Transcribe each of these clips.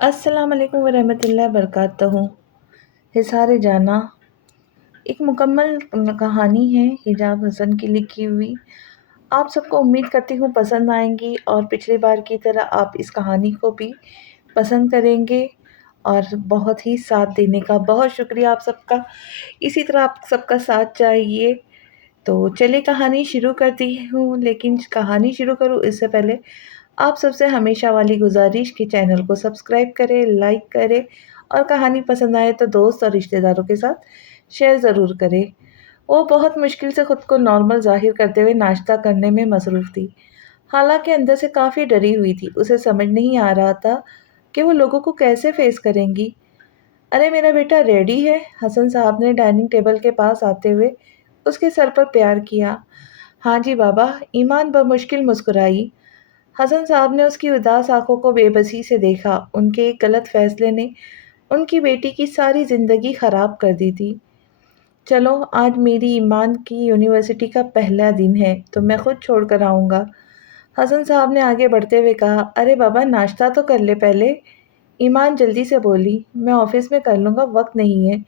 السلام علیکم ورحمۃ اللہ وبرکاتہ۔ حصار جانا ایک مکمل کہانی ہے حجاب حسن کی لکھی ہوئی۔ آپ سب کو امید کرتی ہوں پسند آئیں گی اور پچھلی بار کی طرح آپ اس کہانی کو بھی پسند کریں گے، اور بہت ہی ساتھ دینے کا بہت شکریہ آپ سب کا۔ اسی طرح آپ سب کا ساتھ چاہیے، تو چلے کہانی شروع کرتی ہوں۔ لیکن کہانی شروع کروں اس سے پہلے آپ سب سے ہمیشہ والی گزارش کہ چینل کو سبسکرائب کرے، لائک کرے، اور کہانی پسند آئے تو دوست اور رشتہ داروں کے ساتھ شیئر ضرور کرے۔ وہ بہت مشکل سے خود کو نارمل ظاہر کرتے ہوئے ناشتہ کرنے میں مصروف تھی، حالانکہ اندر سے کافی ڈری ہوئی تھی۔ اسے سمجھ نہیں آ رہا تھا کہ وہ لوگوں کو کیسے فیس کریں گی۔ ارے میرا بیٹا ریڈی ہے؟ حسن صاحب نے ڈائننگ ٹیبل کے پاس آتے ہوئے اس کے سر پر پیار کیا۔ ہاں جی بابا، ایمان بمشکل مسکرائی۔ حسن صاحب نے اس کی اداس آنکھوں کو بے بسی سے دیکھا۔ ان کے ایک غلط فیصلے نے ان کی بیٹی کی ساری زندگی خراب کر دی تھی۔ چلو، آج میری ایمان کی یونیورسٹی کا پہلا دن ہے تو میں خود چھوڑ کر آؤں گا، حسن صاحب نے آگے بڑھتے ہوئے کہا۔ ارے بابا، ناشتہ تو کر لے پہلے، ایمان جلدی سے بولی۔ میں آفس میں کر لوں گا، وقت نہیں ہے۔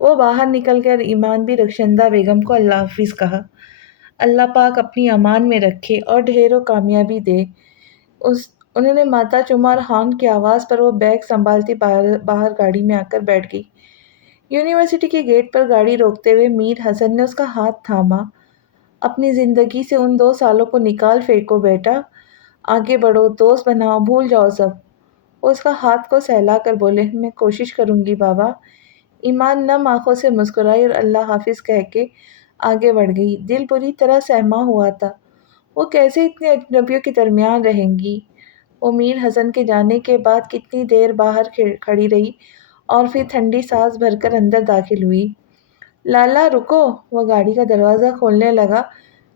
وہ باہر نکل کر ایمان بھی رخشندہ بیگم کو اللہ حافظ کہا۔ اللہ پاک اپنی امان میں رکھے اور ڈھیروں کامیابی دے۔ انہوں نے ماتھا چوما اور ہارن کی آواز پر وہ بیگ سنبھالتی باہر گاڑی میں آ کر بیٹھ گئی۔ یونیورسٹی کے گیٹ پر گاڑی روکتے ہوئے میر حسن نے اس کا ہاتھ تھاما۔ اپنی زندگی سے ان 2 سالوں کو نکال پھینکو بیٹا، آگے بڑھو، دوست بناؤ، بھول جاؤ سب۔ وہ اس کا ہاتھ کو سہلا کر بولے، میں کوشش کروں گی بابا۔ ایمان نم آنکھوں سے مسکرائی اور اللہ حافظ کہہ کے آگے بڑھ گئی۔ دل پوری طرح سہما ہوا تھا، وہ کیسے اتنے اجنبیوں کے درمیان رہیں گی۔ وہ میر حسن کے جانے کے بعد کتنی دیر باہر کھڑی رہی اور پھر ٹھنڈی سانس بھر کر اندر داخل ہوئی۔ لالا رکو، وہ گاڑی کا دروازہ کھولنے لگا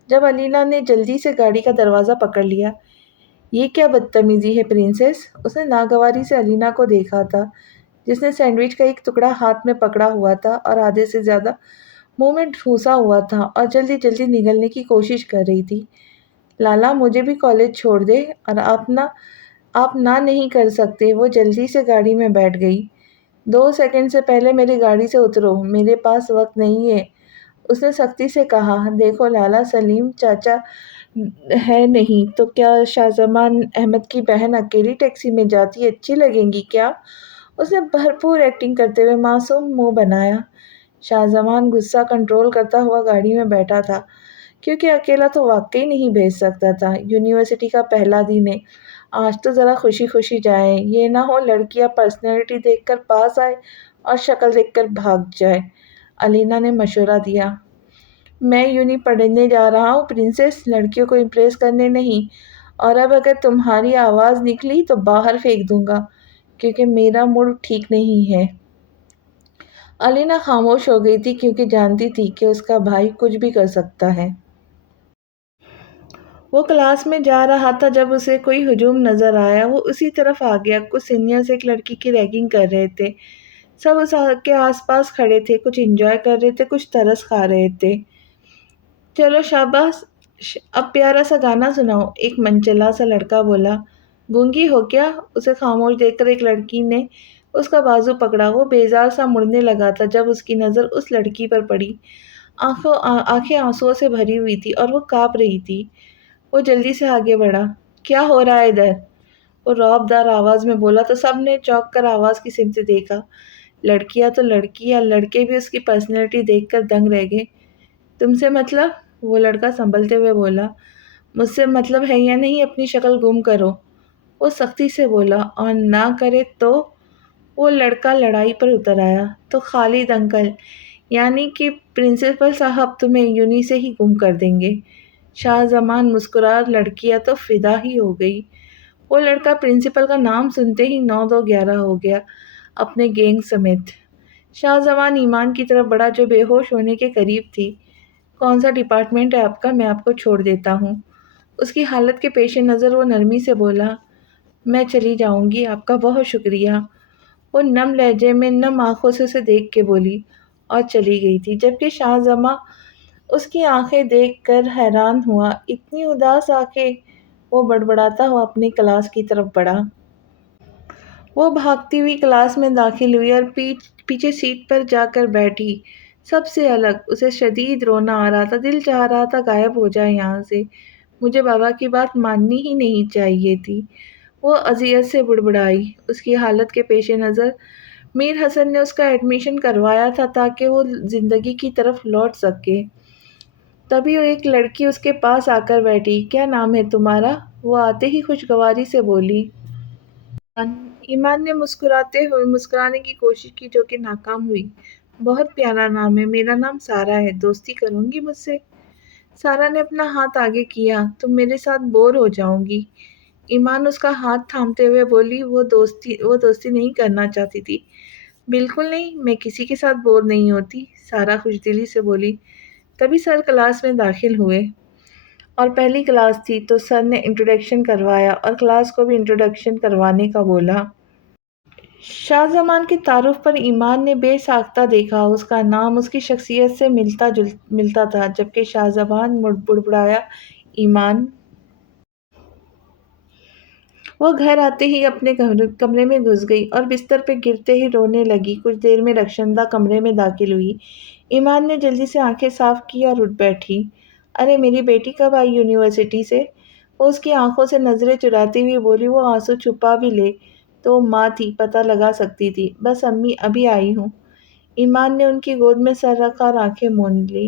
جب علینا نے جلدی سے گاڑی کا دروازہ پکڑ لیا۔ یہ کیا بدتمیزی ہے پرنسس؟ اس نے ناگواری سے علینا کو دیکھا تھا، جس نے سینڈوچ کا ایک ٹکڑا ہاتھ میں پکڑا ہوا تھا اور آدھے سے زیادہ منہ میں ٹھوسا ہوا تھا اور جلدی جلدی نگلنے کی کوشش کر رہی تھی۔ لالا، مجھے بھی کالج چھوڑ دے، اور آپ نہ نہیں کر سکتے۔ وہ جلدی سے گاڑی میں بیٹھ گئی۔ 2 سیکنڈ سے پہلے میری گاڑی سے اترو، میرے پاس وقت نہیں ہے، اس نے سختی سے کہا۔ دیکھو لالا، سلیم چاچا ہے نہیں تو کیا شاہزمان احمد کی بہن اکیلی ٹیکسی میں جاتی اچھی لگیں گی کیا؟ اس نے بھرپور ایکٹنگ کرتے ہوئے معصوم منہ بنایا۔ شاہزمان غصہ کنٹرول کرتا ہوا گاڑی میں بیٹھا تھا، کیونکہ اکیلا تو واقعی نہیں بھیج سکتا تھا۔ یونیورسٹی کا پہلا دن ہے، آج تو ذرا خوشی خوشی جائیں، یہ نہ ہو لڑکیاں پرسنالٹی دیکھ کر پاس آئے اور شکل دیکھ کر بھاگ جائے، علینا نے مشورہ دیا۔ میں یونی پڑھنے جا رہا ہوں پرنسس، لڑکیوں کو امپریس کرنے نہیں، اور اب اگر تمہاری آواز نکلی تو باہر پھینک دوں گا، کیونکہ میرا موڈ ٹھیک نہیں ہے۔ علینا خاموش ہو گئی تھی، کیونکہ جانتی تھی کہ اس کا بھائی کچھ بھی کر سکتا ہے۔ وہ کلاس میں جا رہا تھا جب اسے کوئی ہجوم نظر آیا۔ وہ اسی طرف آ گیا۔ کچھ سینئرز ایک لڑکی کی ریگنگ کر رہے تھے۔ سب اس کے آس پاس کھڑے تھے، کچھ انجوائے کر رہے تھے، کچھ ترس کھا رہے تھے۔ چلو شاباش، اب پیارا سا گانا سناؤ، ایک منچلا سا لڑکا بولا۔ گونگی ہو کیا؟ اسے خاموش دیکھ کر ایک لڑکی نے اس کا بازو پکڑا۔ وہ بیزار سا مڑنے لگا تھا جب اس کی نظر اس لڑکی پر پڑی۔ آنکھیں آنسوؤں سے بھری ہوئی تھی اور وہ کانپ رہی تھی۔ وہ جلدی سے آگے بڑھا۔ کیا ہو رہا ہے ادھر؟ وہ رعب دار آواز میں بولا تو سب نے چونک کر آواز کی سمت دیکھا۔ لڑکیاں تو لڑکیاں، لڑکے بھی اس کی پرسنالٹی دیکھ کر دنگ رہ گئے۔ تم سے مطلب؟ وہ لڑکا سنبھلتے ہوئے بولا۔ مجھ سے مطلب ہے یا نہیں، اپنی شکل گم کرو، وہ سختی سے بولا۔ اور نہ کرے تو؟ وہ لڑکا لڑائی پر اتر آیا۔ تو خالد انکل، یعنی کہ پرنسپل صاحب تمہیں یونی سے ہی گم کر دیں گے۔ شاہزمان مسکرا۔ لڑکیاں تو فدا ہی ہو گئی۔ وہ لڑکا پرنسپل کا نام سنتے ہی 9-2-11 ہو گیا، اپنے گینگ سمیت۔ شاہزمان ایمان کی طرف بڑھا جو بے ہوش ہونے کے قریب تھی۔ کون سا ڈپارٹمنٹ ہے آپ کا؟ میں آپ کو چھوڑ دیتا ہوں۔ اس کی حالت کے پیش نظر وہ نرمی سے بولا۔ میں چلی جاؤں گی، آپ کا بہت شکریہ، وہ نم لہجے میں نم آنکھوں سے اسے دیکھ کے بولی اور چلی گئی تھی، جبکہ شاہزماں اس کی آنکھیں دیکھ کر حیران ہوا۔ اتنی اداس آنکھیں! وہ بڑبڑاتا ہوا اپنی کلاس کی طرف بڑھا۔ وہ بھاگتی ہوئی کلاس میں داخل ہوئی اور پیچھے سیٹ پر جا کر بیٹھی، سب سے الگ۔ اسے شدید رونا آ رہا تھا، دل چاہ رہا تھا غائب ہو جائے یہاں سے۔ مجھے بابا کی بات ماننی ہی نہیں چاہیے تھی، وہ اذیت سے بڑبڑائی۔ اس کی حالت کے پیش نظر میر حسن نے اس کا ایڈمیشن کروایا تھا تاکہ وہ زندگی کی طرف لوٹ سکے۔ تبھی وہ ایک لڑکی اس کے پاس آ کر بیٹھی۔ کیا نام ہے تمہارا؟ وہ آتے ہی خوشگواری سے بولی۔ ایمان نے مسکرانے کی کوشش کی جو کہ ناکام ہوئی۔ بہت پیارا نام ہے، میرا نام سارا ہے، دوستی کروں گی مجھ سے؟ سارا نے اپنا ہاتھ آگے کیا۔ تم میرے ساتھ بور ہو جاؤ گی۔ ایمان اس کا ہاتھ تھامتے ہوئے بولی، وہ دوستی نہیں کرنا چاہتی تھی۔ بالکل نہیں، میں کسی کے ساتھ بور نہیں ہوتی، سارا خوش دلی سے بولی۔ تبھی سر کلاس میں داخل ہوئے اور پہلی کلاس تھی تو سر نے انٹروڈکشن کروایا اور کلاس کو بھی انٹروڈکشن کروانے کا بولا۔ شاہ زمان کے تعارف پر ایمان نے بے ساختہ دیکھا۔ اس کا نام اس کی شخصیت سے ملتا تھا، جبکہ شاہ زمان بڑبڑایا، ایمان۔ وہ گھر آتے ہی اپنے کمرے میں گھس گئی اور بستر پہ گرتے ہی رونے لگی۔ کچھ دیر میں رخشندہ کمرے میں داخل ہوئی۔ ایمان نے جلدی سے آنکھیں صاف کی اور اٹھ بیٹھی۔ ارے میری بیٹی کب آئی یونیورسٹی سے؟ وہ اس کی آنکھوں سے نظریں چراتی ہوئی بولی۔ وہ آنسو چھپا بھی لے تو ماں تھی، پتہ لگا سکتی تھی۔ بس امی، ابھی آئی ہوں۔ ایمان نے ان کی گود میں سر رکھا اور آنکھیں موند لی۔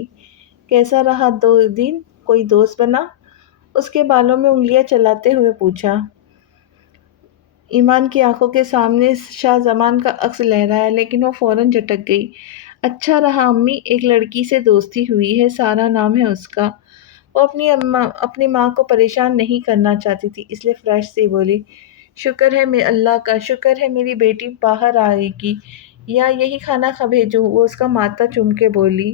کیسا رہا 2 دن؟ کوئی دوست بنا؟ اس کے بالوں میں انگلیاں چلاتے ہوئے پوچھا۔ ایمان کی آنکھوں کے سامنے شاہ زمان کا عکس لہرایا، لیکن وہ فوراً جھٹک گئی۔ اچھا رہا امی، ایک لڑکی سے دوستی ہوئی ہے، سارا نام ہے اس کا۔ وہ اپنی ماں کو پریشان نہیں کرنا چاہتی تھی، اس لیے فریش سے بولی۔ شکر ہے اللہ کا، شکر ہے میری بیٹی باہر آئے گی، یا یہی کھانا بھیجوں؟ وہ اس کا ماتھا چوم کے بولی۔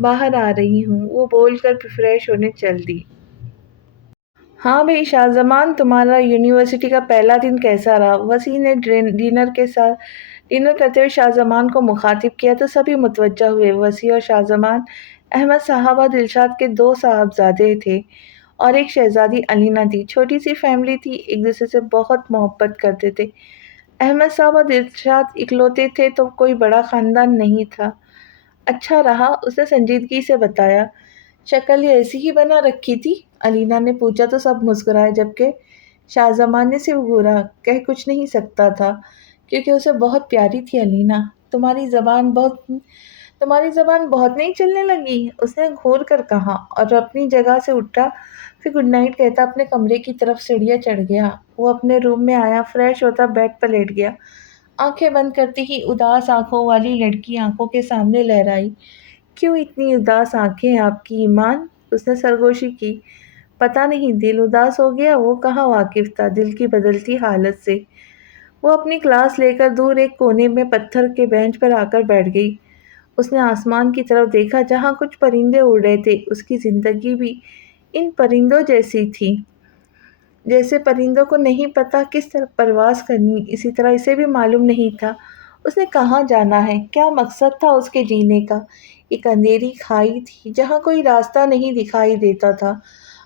باہر آ رہی ہوں، وہ بول کر فریش ہونے چل دی۔ ہاں بھئی شاہ زمان، تمہارا یونیورسٹی کا پہلا دن کیسا رہا؟ وسیع نے ڈنر کرتے ہوئے شاہ زمان کو مخاطب کیا تو سبھی متوجہ ہوئے۔ وسیع اور شاہ زمان احمد صاحب اور دلشاد کے 2 صاحبزادے تھے اور ایک شہزادی علینا تھی۔ چھوٹی سی فیملی تھی، ایک دوسرے سے بہت محبت کرتے تھے۔ احمد صاحب اور دلشاد اکلوتے تھے تو کوئی بڑا خاندان نہیں تھا۔ اچھا رہا، اس نے سنجیدگی سے بتایا۔ شکل یہ ایسی ہی بنا رکھی تھی؟ علینا نے پوچھا تو سب مسکرائے، جبکہ شاہ زمان نے صرف گھورا۔ کہہ کچھ نہیں سکتا تھا کیونکہ اسے بہت پیاری تھی علینا۔ تمہاری زبان بہت نہیں چلنے لگی؟ اس نے گھور کر کہا اور اپنی جگہ سے اٹھا، پھر گڈ نائٹ کہتا اپنے کمرے کی طرف سیڑھیاں چڑھ گیا۔ وہ اپنے روم میں آیا، فریش ہوتا بیڈ پر لیٹ گیا۔ آنکھیں بند کرتی ہی اداس آنکھوں والی لڑکی آنکھوں کے سامنے لہرائی۔ کیوں اتنی اداس آنکھیں آپ کی ایمان؟ اس نے سرگوشی کی۔ پتہ نہیں، دل اداس ہو گیا۔ وہ کہاں واقف تھا دل کی بدلتی حالت سے۔ وہ اپنی کلاس لے کر دور ایک کونے میں پتھر کے بینچ پر آ کر بیٹھ گئی۔ اس نے آسمان کی طرف دیکھا جہاں کچھ پرندے اڑ رہے تھے۔ اس کی زندگی بھی ان پرندوں جیسی تھی۔ جیسے پرندوں کو نہیں پتا کس طرح پرواز کرنی، اسی طرح اسے بھی معلوم نہیں تھا اس نے کہاں جانا ہے، کیا مقصد تھا اس کے جینے کا۔ ایک اندھیری کھائی تھی جہاں کوئی راستہ نہیں دکھائی دیتا تھا۔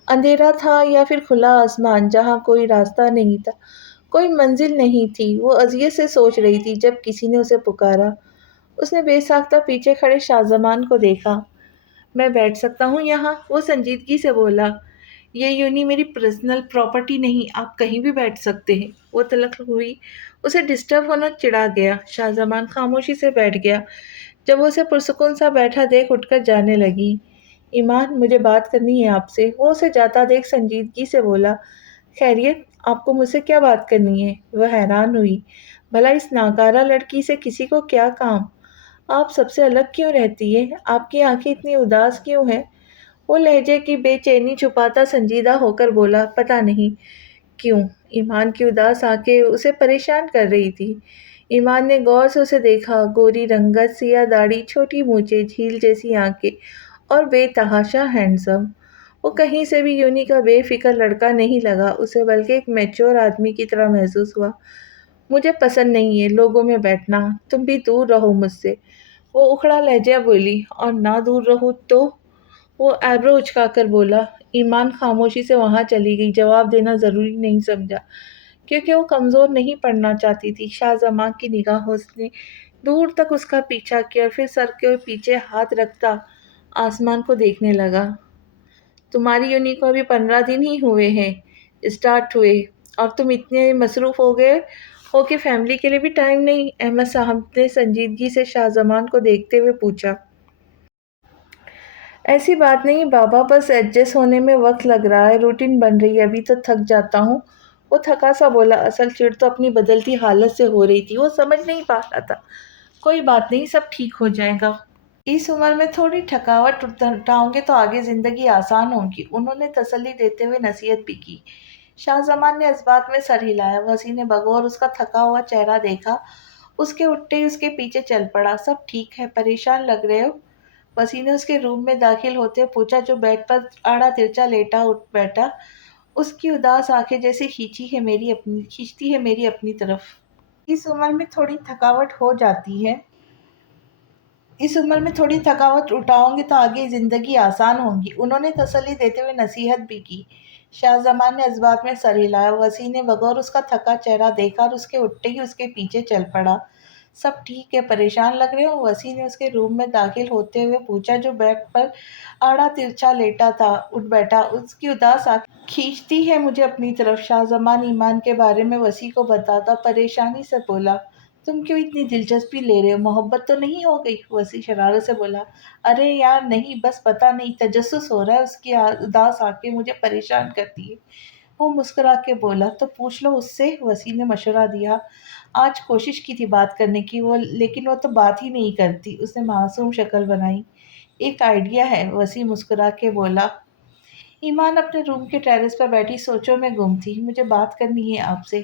اندھیرا تھا یا پھر کھلا آسمان جہاں کوئی راستہ نہیں تھا، کوئی منزل نہیں تھی۔ وہ اذیت سے سوچ رہی تھی جب کسی نے اسے پکارا۔ اس نے بے ساختہ پیچھے کھڑے شاہ زمان کو دیکھا۔ میں بیٹھ سکتا ہوں یہاں؟ وہ سنجیدگی سے بولا۔ یہ یونی میری پرسنل پراپرٹی نہیں، آپ کہیں بھی بیٹھ سکتے ہیں۔ وہ تلخ ہوئی، اسے ڈسٹرب ہونا چڑا گیا۔ شاہ زمان خاموشی سے بیٹھ گیا۔ جب وہ اسے پرسکون سا بیٹھا دیکھ اٹھ کر جانے لگی۔ ایمان، مجھے بات کرنی ہے آپ سے، وہ اسے جاتا دیکھ سنجیدگی سے بولا۔ خیریت، آپ کو مجھ سے کیا بات کرنی ہے؟ وہ حیران ہوئی، بھلا اس ناکارہ لڑکی سے کسی کو کیا کام؟ آپ سب سے الگ کیوں رہتی ہے؟ آپ کی آنکھیں اتنی اداس کیوں ہیں؟ وہ لہجے کی بے چینی چھپاتا سنجیدہ ہو کر بولا، پتہ نہیں کیوں۔ ایمان کی اداس آنکھیں اسے پریشان کر رہی تھی۔ ایمان نے غور سے اسے دیکھا، گوری رنگت، سیاہ داڑھی، چھوٹی مونچھیں، جھیل جیسی آنکھیں اور بے تحاشا ہینڈسم۔ وہ کہیں سے بھی یونی کا بے فکر لڑکا نہیں لگا اسے، بلکہ ایک میچور آدمی کی طرح محسوس ہوا۔ مجھے پسند نہیں ہے لوگوں میں بیٹھنا، تم بھی دور رہو مجھ سے، وہ اکھڑا لہجہ بولی۔ اور نہ دور رہوں تو؟ وہ ایبرو اچکا کر بولا۔ ایمان خاموشی سے وہاں چلی گئی، جواب دینا ضروری نہیں سمجھا۔ کیونکہ وہ کمزور نہیں پڑنا چاہتی تھی۔ شاہزماں کی نگاہوں نے دور تک اس کا پیچھا کیا اور پھر سر کے پیچھے ہاتھ رکھتا آسمان کو دیکھنے لگا۔ تمہاری یونی کو ابھی 15 دن ہی ہوئے ہیں اسٹارٹ ہوئے، اور تم اتنے مصروف ہو گئے ہو کہ فیملی کے لیے بھی ٹائم نہیں؟ احمد صاحب نے سنجیدگی سے شاہزمان کو دیکھتے ہوئے پوچھا۔ ایسی بات نہیں بابا، بس ایڈجسٹ ہونے میں وقت لگ رہا ہے، روٹین بن رہی ہے، ابھی تو تھک جاتا ہوں۔ وہ تھکا سا بولا، اصل چڑ تو اپنی بدلتی حالت سے ہو رہی تھی، وہ سمجھ نہیں پا رہا تھا۔ کوئی بات نہیں، سب ٹھیک ہو جائے گا۔ اس عمر میں تھوڑی تھکاوٹ اٹھاؤں گے تو آگے زندگی آسان ہوگی، انہوں نے تسلی دیتے ہوئے نصیحت بھی کی۔ شاہزمان نے اس بات میں سر ہلایا۔ وسیع نے بغور اس کا تھکا ہوا چہرہ دیکھا، اس کے اٹھتے ہی اس کے پیچھے چل پڑا۔ سب ٹھیک ہے؟ پریشان لگ رہے ہو؟ وسیع نے اس کے روم میں داخل ہوتے ہوئے پوچھا، جو بیڈ پر آڑا ترچا لیٹا اٹھ بیٹھا، اس کی اداس آنکھیں جیسے کھینچتی ہے میری اپنی طرف۔ اس عمر میں تھوڑی تھکاوٹ ہو جاتی ہے، اس عمر میں تھوڑی تھکاوٹ اٹھاؤں گے تو آگے زندگی آسان ہوگی، انہوں نے تسلی دیتے ہوئے نصیحت بھی کی۔ شاہزمان نے اس بات میں سر ہلایا۔ وسیع نے بغور اس کا تھکا چہرہ دیکھا اور اس کے اٹھتے ہی اس کے پیچھے چل پڑا۔ سب ٹھیک ہے؟ پریشان لگ رہے ہو؟ وسیع نے اس کے روم میں داخل ہوتے ہوئے پوچھا، جو بیڈ پر آڑا ترچا لیٹا تھا اٹھ بیٹھا، اس کی اداس آنکھیں کھینچتی ہے مجھے اپنی طرف۔ شاہزمان ایمان کے بارے میں وسیع کو بتاتا پریشانی سے بولا، تم کیوں اتنی دلچسپی لے رہے ہو؟ محبت تو نہیں ہو گئی؟ وسیع شرارت سے بولا، ارے یار نہیں، بس پتہ نہیں، تجسس ہو رہا ہے۔ اس کی اداس آنکھیں مجھے پریشان کرتی ہے۔ وہ مسکرا کے بولا، تو پوچھ لو اس سے۔ وسیع نے مشورہ دیا۔ آج کوشش کی تھی بات کرنے کی، لیکن وہ تو بات ہی نہیں کرتی، اس نے معصوم شکل بنائی۔ ایک آئیڈیا ہے، وسیع مسکرا کے بولا۔ ایمان اپنے روم کے ٹیرس پر بیٹھی سوچوں میں گم تھی۔ مجھے بات کرنی ہے آپ سے۔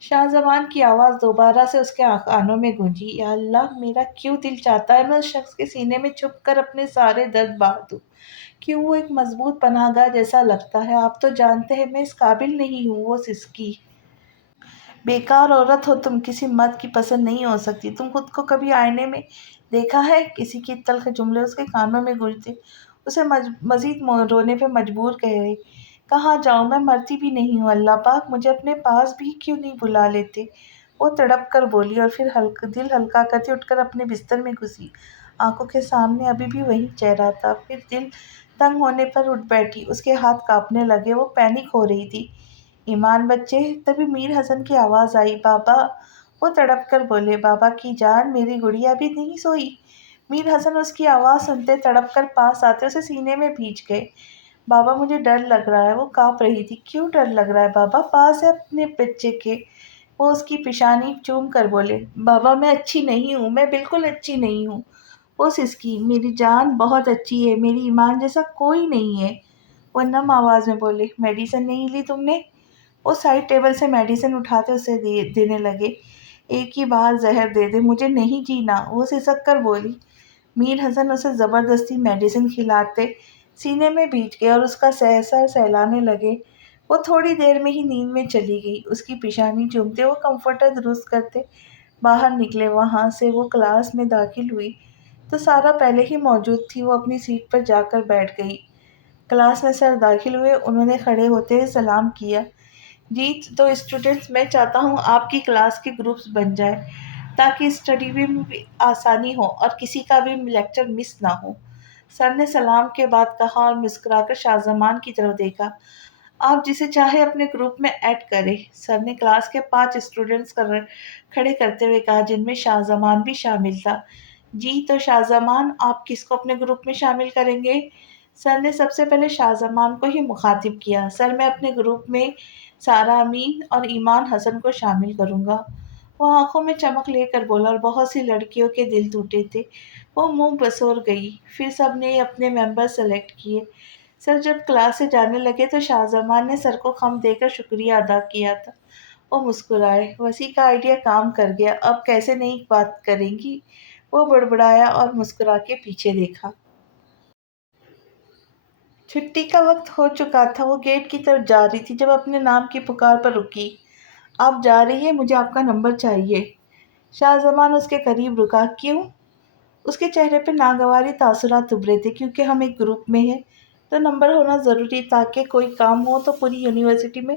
شاہزمان کی آواز دوبارہ سے اس کے کانوں میں گونجی۔ یا اللہ، میرا کیوں دل چاہتا ہے میں اس شخص کے سینے میں چھپ کر اپنے سارے درد بہا دوں۔ کیوں وہ ایک مضبوط پناہ گاہ جیسا لگتا ہے۔ آپ تو جانتے ہیں میں اس قابل نہیں ہوں۔ وہ سسکی۔ بیکار عورت ہو تم، کسی مرد کی پسند نہیں ہو سکتی۔ تم خود کو کبھی آئینے میں دیکھا ہے؟ کسی کی تلخ جملے اس کے کانوں میں گونجتے اسے مزید رونے پہ مجبور کہے، کہاں جاؤں، میں مرتی بھی نہیں ہوں، اللہ پاک مجھے اپنے پاس بھی کیوں نہیں بلا لیتے۔ وہ تڑپ کر بولی اور پھر دل ہلکا کرتے اٹھ کر اپنے بستر میں گھسی۔ آنکھوں کے سامنے ابھی بھی وہی چہرہ تھا۔ پھر دل تنگ ہونے پر اٹھ بیٹھی، اس کے ہاتھ کانپنے لگے، وہ پینک ہو رہی تھی۔ ایمان بچے۔ تبھی میر حسن کی آواز آئی، بابا۔ وہ تڑپ کر بولے، بابا کی جان، میری گڑیا ابھی نہیں سوئی؟ میر حسن اس کی آواز سنتے تڑپ کر پاس آتے اسے سینے میں بھینچ گئے۔ بابا مجھے ڈر لگ رہا ہے۔ وہ کانپ رہی تھی۔ کیوں ڈر لگ رہا ہے بابا؟ پاس ہے اپنے بچے کے۔ وہ اس کی پیشانی چوم کر بولے، بابا میں اچھی نہیں ہوں، میں بالکل اچھی نہیں ہوں۔ وہ سسکی، میری جان بہت اچھی ہے، میری ایمان جیسا کوئی نہیں ہے۔ وہ نم آواز میں بولے، میڈیسن نہیں لی تم نے؟ وہ سائڈ ٹیبل سے میڈیسن اٹھاتے اسے دینے لگے۔ ایک ہی بار زہر دے دے، مجھے نہیں جینا، وہ سسک کر بولی۔ میر حسن اسے زبردستی میڈیسن کھلاتے سینے میں بھینچ گئے اور اس کا سر سہلانے لگے۔ وہ تھوڑی دیر میں ہی نیند میں چلی گئی۔ اس کی پیشانی چومتے وہ کمفرٹر درست کرتے باہر نکلے۔ وہاں سے وہ کلاس میں داخل ہوئی تو سارا پہلے ہی موجود تھی۔ وہ اپنی سیٹ پر جا کر بیٹھ گئی۔ کلاس میں سر داخل ہوئے، انہوں نے کھڑے ہوتے ہوئے سلام کیا۔ جی تو اسٹوڈنٹس، میں چاہتا ہوں آپ کی کلاس کے گروپس بن جائیں تاکہ اسٹڈی میں بھی آسانی ہو اور کسی کا بھی لیکچر مس نہ ہو۔ سر نے سلام کے بعد کہا اور مسکرا کر شاہزمان کی طرف دیکھا، آپ جسے چاہے اپنے گروپ میں ایڈ کریں۔ سر نے کلاس کے 5 اسٹوڈنٹس کھڑے کرتے ہوئے کہا، جن میں شاہزمان بھی شامل تھا۔ جی تو شاہزمان، آپ کس کو اپنے گروپ میں شامل کریں گے؟ سر نے سب سے پہلے شاہزمان کو ہی مخاطب کیا۔ سر، میں اپنے گروپ میں سارا امین اور ایمان حسن کو شامل کروں گا۔ وہ آنکھوں میں چمک لے کر بولا، اور بہت سی لڑکیوں کے دل ٹوٹے تھے۔ وہ منہ بسور گئی۔ پھر سب نے اپنے ممبر سلیکٹ کیے۔ سر جب کلاس سے جانے لگے تو شاہزمان نے سر کو خم دے کر شکریہ ادا کیا تھا۔ وہ مسکرائے۔ وسیع کا آئیڈیا کام کر گیا، اب کیسے نئی بات کریں گی؟ وہ بڑبڑایا اور مسکرا کے پیچھے دیکھا۔ چھٹی کا وقت ہو چکا تھا۔ وہ گیٹ کی طرف جا رہی تھی جب اپنے نام کی پکار پر رکی۔ آپ جا رہی ہیں؟ مجھے آپ کا نمبر چاہیے۔ شاہزمان اس کے قریب رکا۔ کیوں؟ اس کے چہرے پہ ناگواری تاثرات ابھرے تھے۔ کیونکہ ہم ایک گروپ میں ہیں تو نمبر ہونا ضروری، تاکہ کوئی کام ہو تو پوری یونیورسٹی میں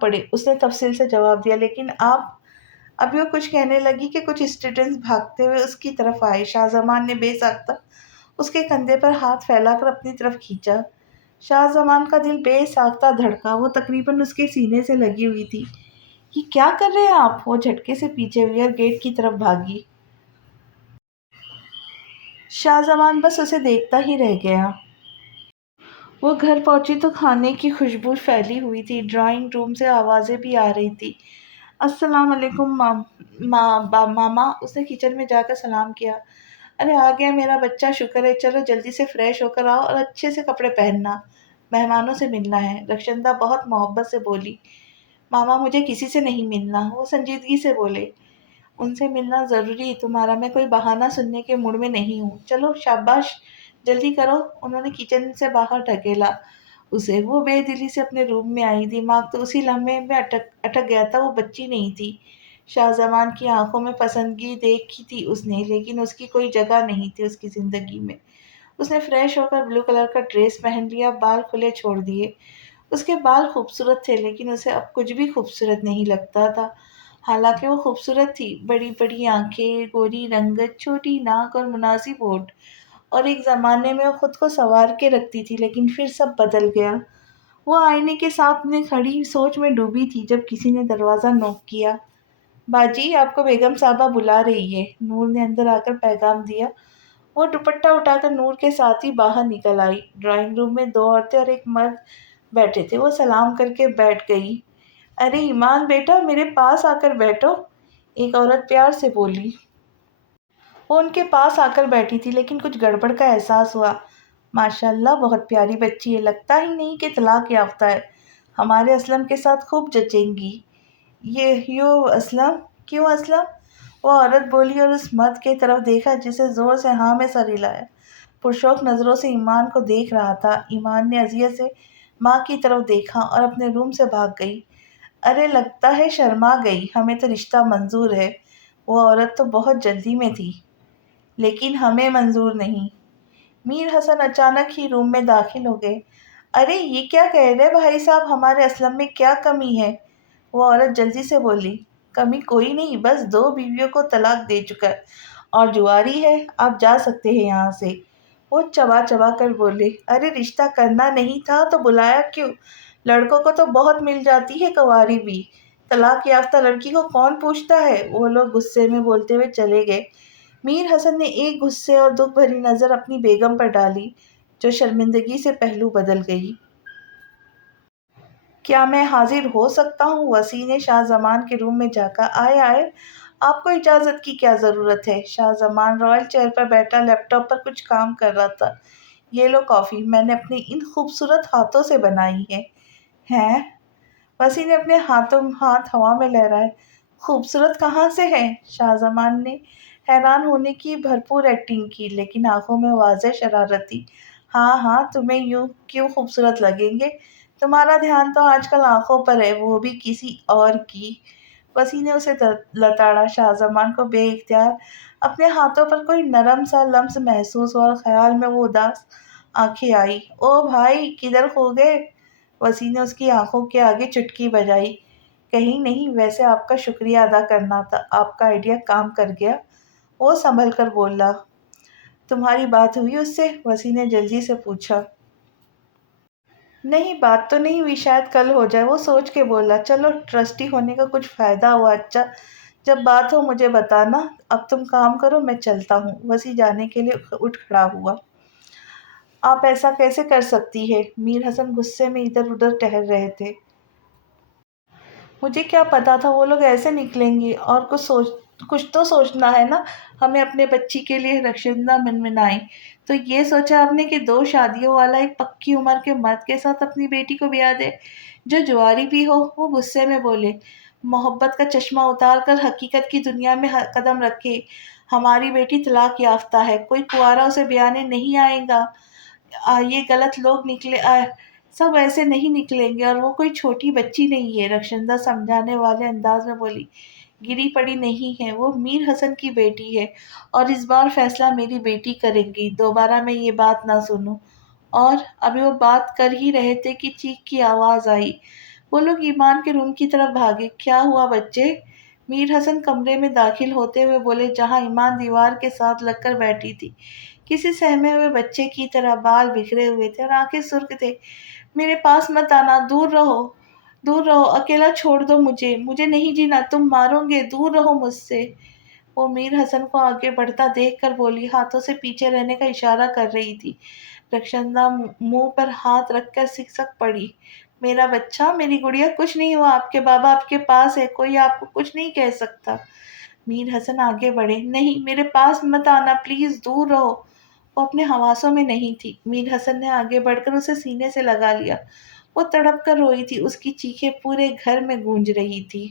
پڑے، اس نے تفصیل سے جواب دیا۔ لیکن آپ، ابھی وہ کچھ کہنے لگی کہ کچھ اسٹوڈنٹس بھاگتے ہوئے اس کی طرف آئے۔ شاہ زمان نے بے ساختہ اس کے کندھے پر ہاتھ پھیلا کر اپنی طرف کھینچا۔ شاہ زمان کا دل بے ساختہ دھڑکا، وہ تقریباً اس کے سینے سے لگی ہوئی تھی۔ یہ کیا کر رہے ہیں آپ؟ وہ جھٹکے سے پیچھے ہوئی اور گیٹ کی طرف بھاگی۔ شاہ زمان بس اسے دیکھتا ہی رہ گیا۔ وہ گھر پہنچی تو کھانے کی خوشبو پھیلی ہوئی تھی، ڈرائنگ روم سے آوازیں بھی آ رہی تھی۔ السلام علیکم ماما، اس نے کچن میں جا کر سلام کیا۔ ارے آ گیا میرا بچہ، شکر ہے، چلو جلدی سے فریش ہو کر آؤ اور اچھے سے کپڑے پہننا، مہمانوں سے ملنا ہے، رخشندہ بہت محبت سے بولی۔ ماما مجھے کسی سے نہیں ملنا، وہ سنجیدگی سے بولے۔ ان سے ملنا ضروری تمہارا، میں کوئی بہانہ سننے کے موڈ میں نہیں ہوں، چلو شاباش جلدی کرو۔ انہوں نے کچن سے باہر ڈھکیلا اسے۔ وہ بے دلی سے اپنے روم میں آئی، دماغ تو اسی لمحے میں اٹک گیا تھا۔ وہ بچی نہیں تھی، شاہ زمان کی آنکھوں میں پسندگی دیکھی تھی اس نے، لیکن اس کی کوئی جگہ نہیں تھی اس کی زندگی میں۔ اس نے فریش ہو کر بلو کلر کا ڈریس پہن لیا، بال کھلے چھوڑ دیے۔ اس کے بال خوبصورت تھے، لیکن اسے اب کچھ بھی خوبصورت نہیں لگتا تھا، حالانکہ وہ خوبصورت تھی۔ بڑی بڑی آنکھیں، گوری رنگت، چھوٹی ناک اور مناسب ہونٹ، اور ایک زمانے میں وہ خود کو سنوار کے رکھتی تھی، لیکن پھر سب بدل گیا۔ وہ آئینے کے سامنے کھڑی سوچ میں ڈوبی تھی جب کسی نے دروازہ نوک کیا۔ باجی آپ کو بیگم صاحبہ بلا رہی ہے، نور نے اندر آ کر پیغام دیا۔ وہ دوپٹہ اٹھا کر نور کے ساتھ ہی باہر نکل آئی۔ ڈرائنگ روم میں 2 عورتیں اور ایک مرد بیٹھے تھے۔ وہ سلام کر کے بیٹھ گئی۔ ارے ایمان بیٹا میرے پاس آ کر بیٹھو، ایک عورت پیار سے بولی۔ وہ ان کے پاس آ کر بیٹھی تھی، لیکن کچھ گڑبڑ کا احساس ہوا۔ ماشاءاللہ بہت پیاری بچی ہے، لگتا ہی نہیں کہ طلاق یافتہ ہے، ہمارے اسلم کے ساتھ خوب جچیں گی۔ یو اسلم، کیوں اسلم؟ وہ عورت بولی اور اس مرد کی طرف دیکھا جسے زور سے ہاں میں سر ہلایا۔ پرشوق نظروں سے ایمان کو دیکھ رہا تھا۔ ایمان نے اذیت سے ماں کی طرف دیکھا اور اپنے روم سے بھاگ گئی۔ ارے لگتا ہے شرما گئی، ہمیں تو رشتہ منظور ہے۔ وہ عورت تو بہت جلدی میں تھی، لیکن ہمیں منظور نہیں۔ میر حسن اچانک ہی روم میں داخل ہو گئے۔ ارے یہ کیا کہہ رہے بھائی صاحب، ہمارے اسلم میں کیا کمی ہے؟ وہ عورت جلدی سے بولی۔ کمی کوئی نہیں، بس 2 بیویوں کو طلاق دے چکا ہے اور جواری ہے، آپ جا سکتے ہیں یہاں سے۔ وہ چبا چبا کر بولے۔ ارے رشتہ کرنا نہیں تھا تو بلایا کیوں؟ لڑکوں کو تو بہت مل جاتی ہے کنواری بھی، طلاق یافتہ لڑکی کو کون پوچھتا ہے؟ وہ لوگ غصے میں بولتے ہوئے چلے گئے۔ میر حسن نے ایک غصے اور دکھ بھری نظر اپنی بیگم پر ڈالی، جو شرمندگی سے پہلو بدل گئی۔ کیا میں حاضر ہو سکتا ہوں؟ وسیع نے شاہ زمان کے روم میں جا کر آئے آئے، آپ کو اجازت کی کیا ضرورت ہے؟ شاہ زمان رائل چیئر پر بیٹھا لیپ ٹاپ پر کچھ کام کر رہا تھا۔ یہ لو کافی، میں نے اپنے ان خوبصورت ہاتھوں سے بنائی ہے۔ ہیں؟ وسیع نے اپنے ہاتھ ہوا میں لہرائے۔ خوبصورت کہاں سے ہے؟ شاہ زمان نے حیران ہونے کی بھرپور ایکٹنگ کی، لیکن آنکھوں میں واضح شرارت تھی۔ ہاں ہاں، تمہیں یوں کیوں خوبصورت لگیں گے؟ تمہارا دھیان تو آج کل آنکھوں پر ہے، وہ بھی کسی اور کی۔ وسیع نے اسے لتاڑا۔ شاہ زمان کو بے اختیار اپنے ہاتھوں پر کوئی نرم سا لمس محسوس ہوا اور خیال میں وہ اداس آنکھیں آئی۔ او بھائی کدھر کھو گئے؟ وسیع نے اس کی آنکھوں کے آگے چٹکی بجائی۔ کہیں نہیں، ویسے آپ کا شکریہ ادا کرنا تھا، آپ کا آئیڈیا کام کر گیا۔ وہ سنبھل کر بولا۔ تمہاری بات ہوئی اس سے؟ وسیع نے جلدی سے پوچھا۔ نہیں بات تو نہیں ہوئی، شاید کل ہو جائے، وہ سوچ کے بولا۔ چلو ٹرسٹی ہونے کا کچھ فائدہ ہوا، اچھا جب بات ہو مجھے بتانا، اب تم کام کرو میں چلتا ہوں۔ وسیع جانے کے لیے اٹھ کھڑا ہوا۔ آپ ایسا کیسے کر سکتی ہے؟ میر حسن غصے میں ادھر ادھر ٹہل رہے تھے۔ مجھے کیا پتا تھا وہ لوگ ایسے نکلیں گے، اور کچھ تو سوچنا ہے نا، ہمیں اپنے بچی کے لیے رخشندہ منمنائی تو یہ سوچا آپ نے کہ 2 شادیوں والا ایک پکی عمر کے مرد کے ساتھ اپنی بیٹی کو بیاہ دے جو جواری بھی ہو؟ وہ غصے میں بولے۔ محبت کا چشمہ اتار کر حقیقت کی دنیا میں قدم رکھے۔ ہماری بیٹی طلاق یافتہ ہے، کوئی کنوارا اسے بیانے نہیں آئے گا۔ یہ غلط لوگ نکلے، سب ایسے نہیں نکلیں گے، اور وہ کوئی چھوٹی بچی نہیں ہے، رخشندہ سمجھانے والے انداز میں بولی۔ گری پڑی نہیں ہے، وہ میر حسن کی بیٹی ہے، اور اس بار فیصلہ میری بیٹی کرے گی، دوبارہ میں یہ بات نہ سنوں۔ اور ابھی وہ بات کر ہی رہے تھے کہ چیخ کی آواز آئی۔ وہ لوگ ایمان کے روم کی طرف بھاگے۔ کیا ہوا بچے؟ میر حسن کمرے میں داخل ہوتے ہوئے بولے، جہاں ایمان دیوار کے ساتھ لگ کر بیٹھی تھی، کسی سہمے ہوئے بچے کی طرح بال بکھرے ہوئے تھے اور آنکھیں سرخ تھے۔ میرے پاس مت آنا، دور رہو، دور رہو، اکیلا چھوڑ دو مجھے نہیں جینا، تم مارو گے، دور رہو مجھ سے۔ وہ میر حسن کو آگے بڑھتا دیکھ کر بولی، ہاتھوں سے پیچھے رہنے کا اشارہ کر رہی تھی۔ رخشندہ منہ پر ہاتھ رکھ کر سکسک پڑی، میرا بچہ، میری گڑیا، کچھ نہیں ہوا، آپ کے بابا آپ کے پاس ہے، کوئی آپ کو کچھ نہیں کہہ سکتا۔ میر حسن آگے بڑھے، نہیں، میرے پاس مت آنا، پلیز، دور رہو۔ وہ اپنے حواسوں میں نہیں تھی۔ میر حسن نے آگے بڑھ کر اسے سینے سے لگا لیا۔ وہ تڑپ کر روئی تھی، اس کی چیخیں پورے گھر میں گونج رہی تھی۔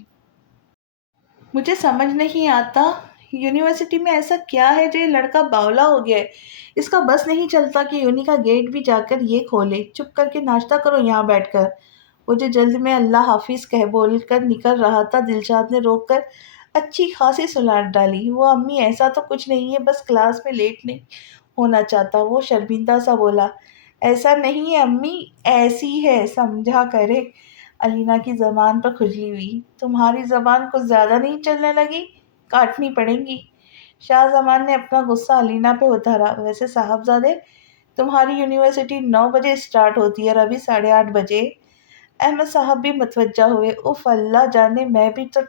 مجھے سمجھ نہیں آتا، یونیورسٹی میں ایسا کیا ہے جو یہ لڑکا باولا ہو گیا ہے؟ اس کا بس نہیں چلتا کہ یونی کا گیٹ بھی جا کر یہ کھولے۔ چپ کر کے ناشتہ کرو یہاں بیٹھ کر۔ وہ جو جلد میں اللہ حافظ کہہ بول کر نکل رہا تھا، دلشاد نے روک کر اچھی خاصی سلاٹ ڈالی۔ وہ امی، ایسا تو کچھ نہیں ہے، بس کلاس میں لیٹ نہیں ہونا چاہتا۔ وہ شرمندہ سا بولا، ایسا نہیں ہے امی، ایسی ہے، سمجھا کرے۔ علینا کی زبان پر کھجلی ہوئی، تمہاری زبان کچھ زیادہ نہیں چلنے لگی؟ کاٹنی پڑیں گی۔ شاہ زمان نے اپنا غصہ علینا پہ اتارا، ویسے صاحبزادے، تمہاری یونیورسٹی 9 بجے سٹارٹ ہوتی ہے اور ابھی 8:30 بجے۔ احمد صاحب بھی متوجہ ہوئے، اف اللہ، جانے میں بھی تو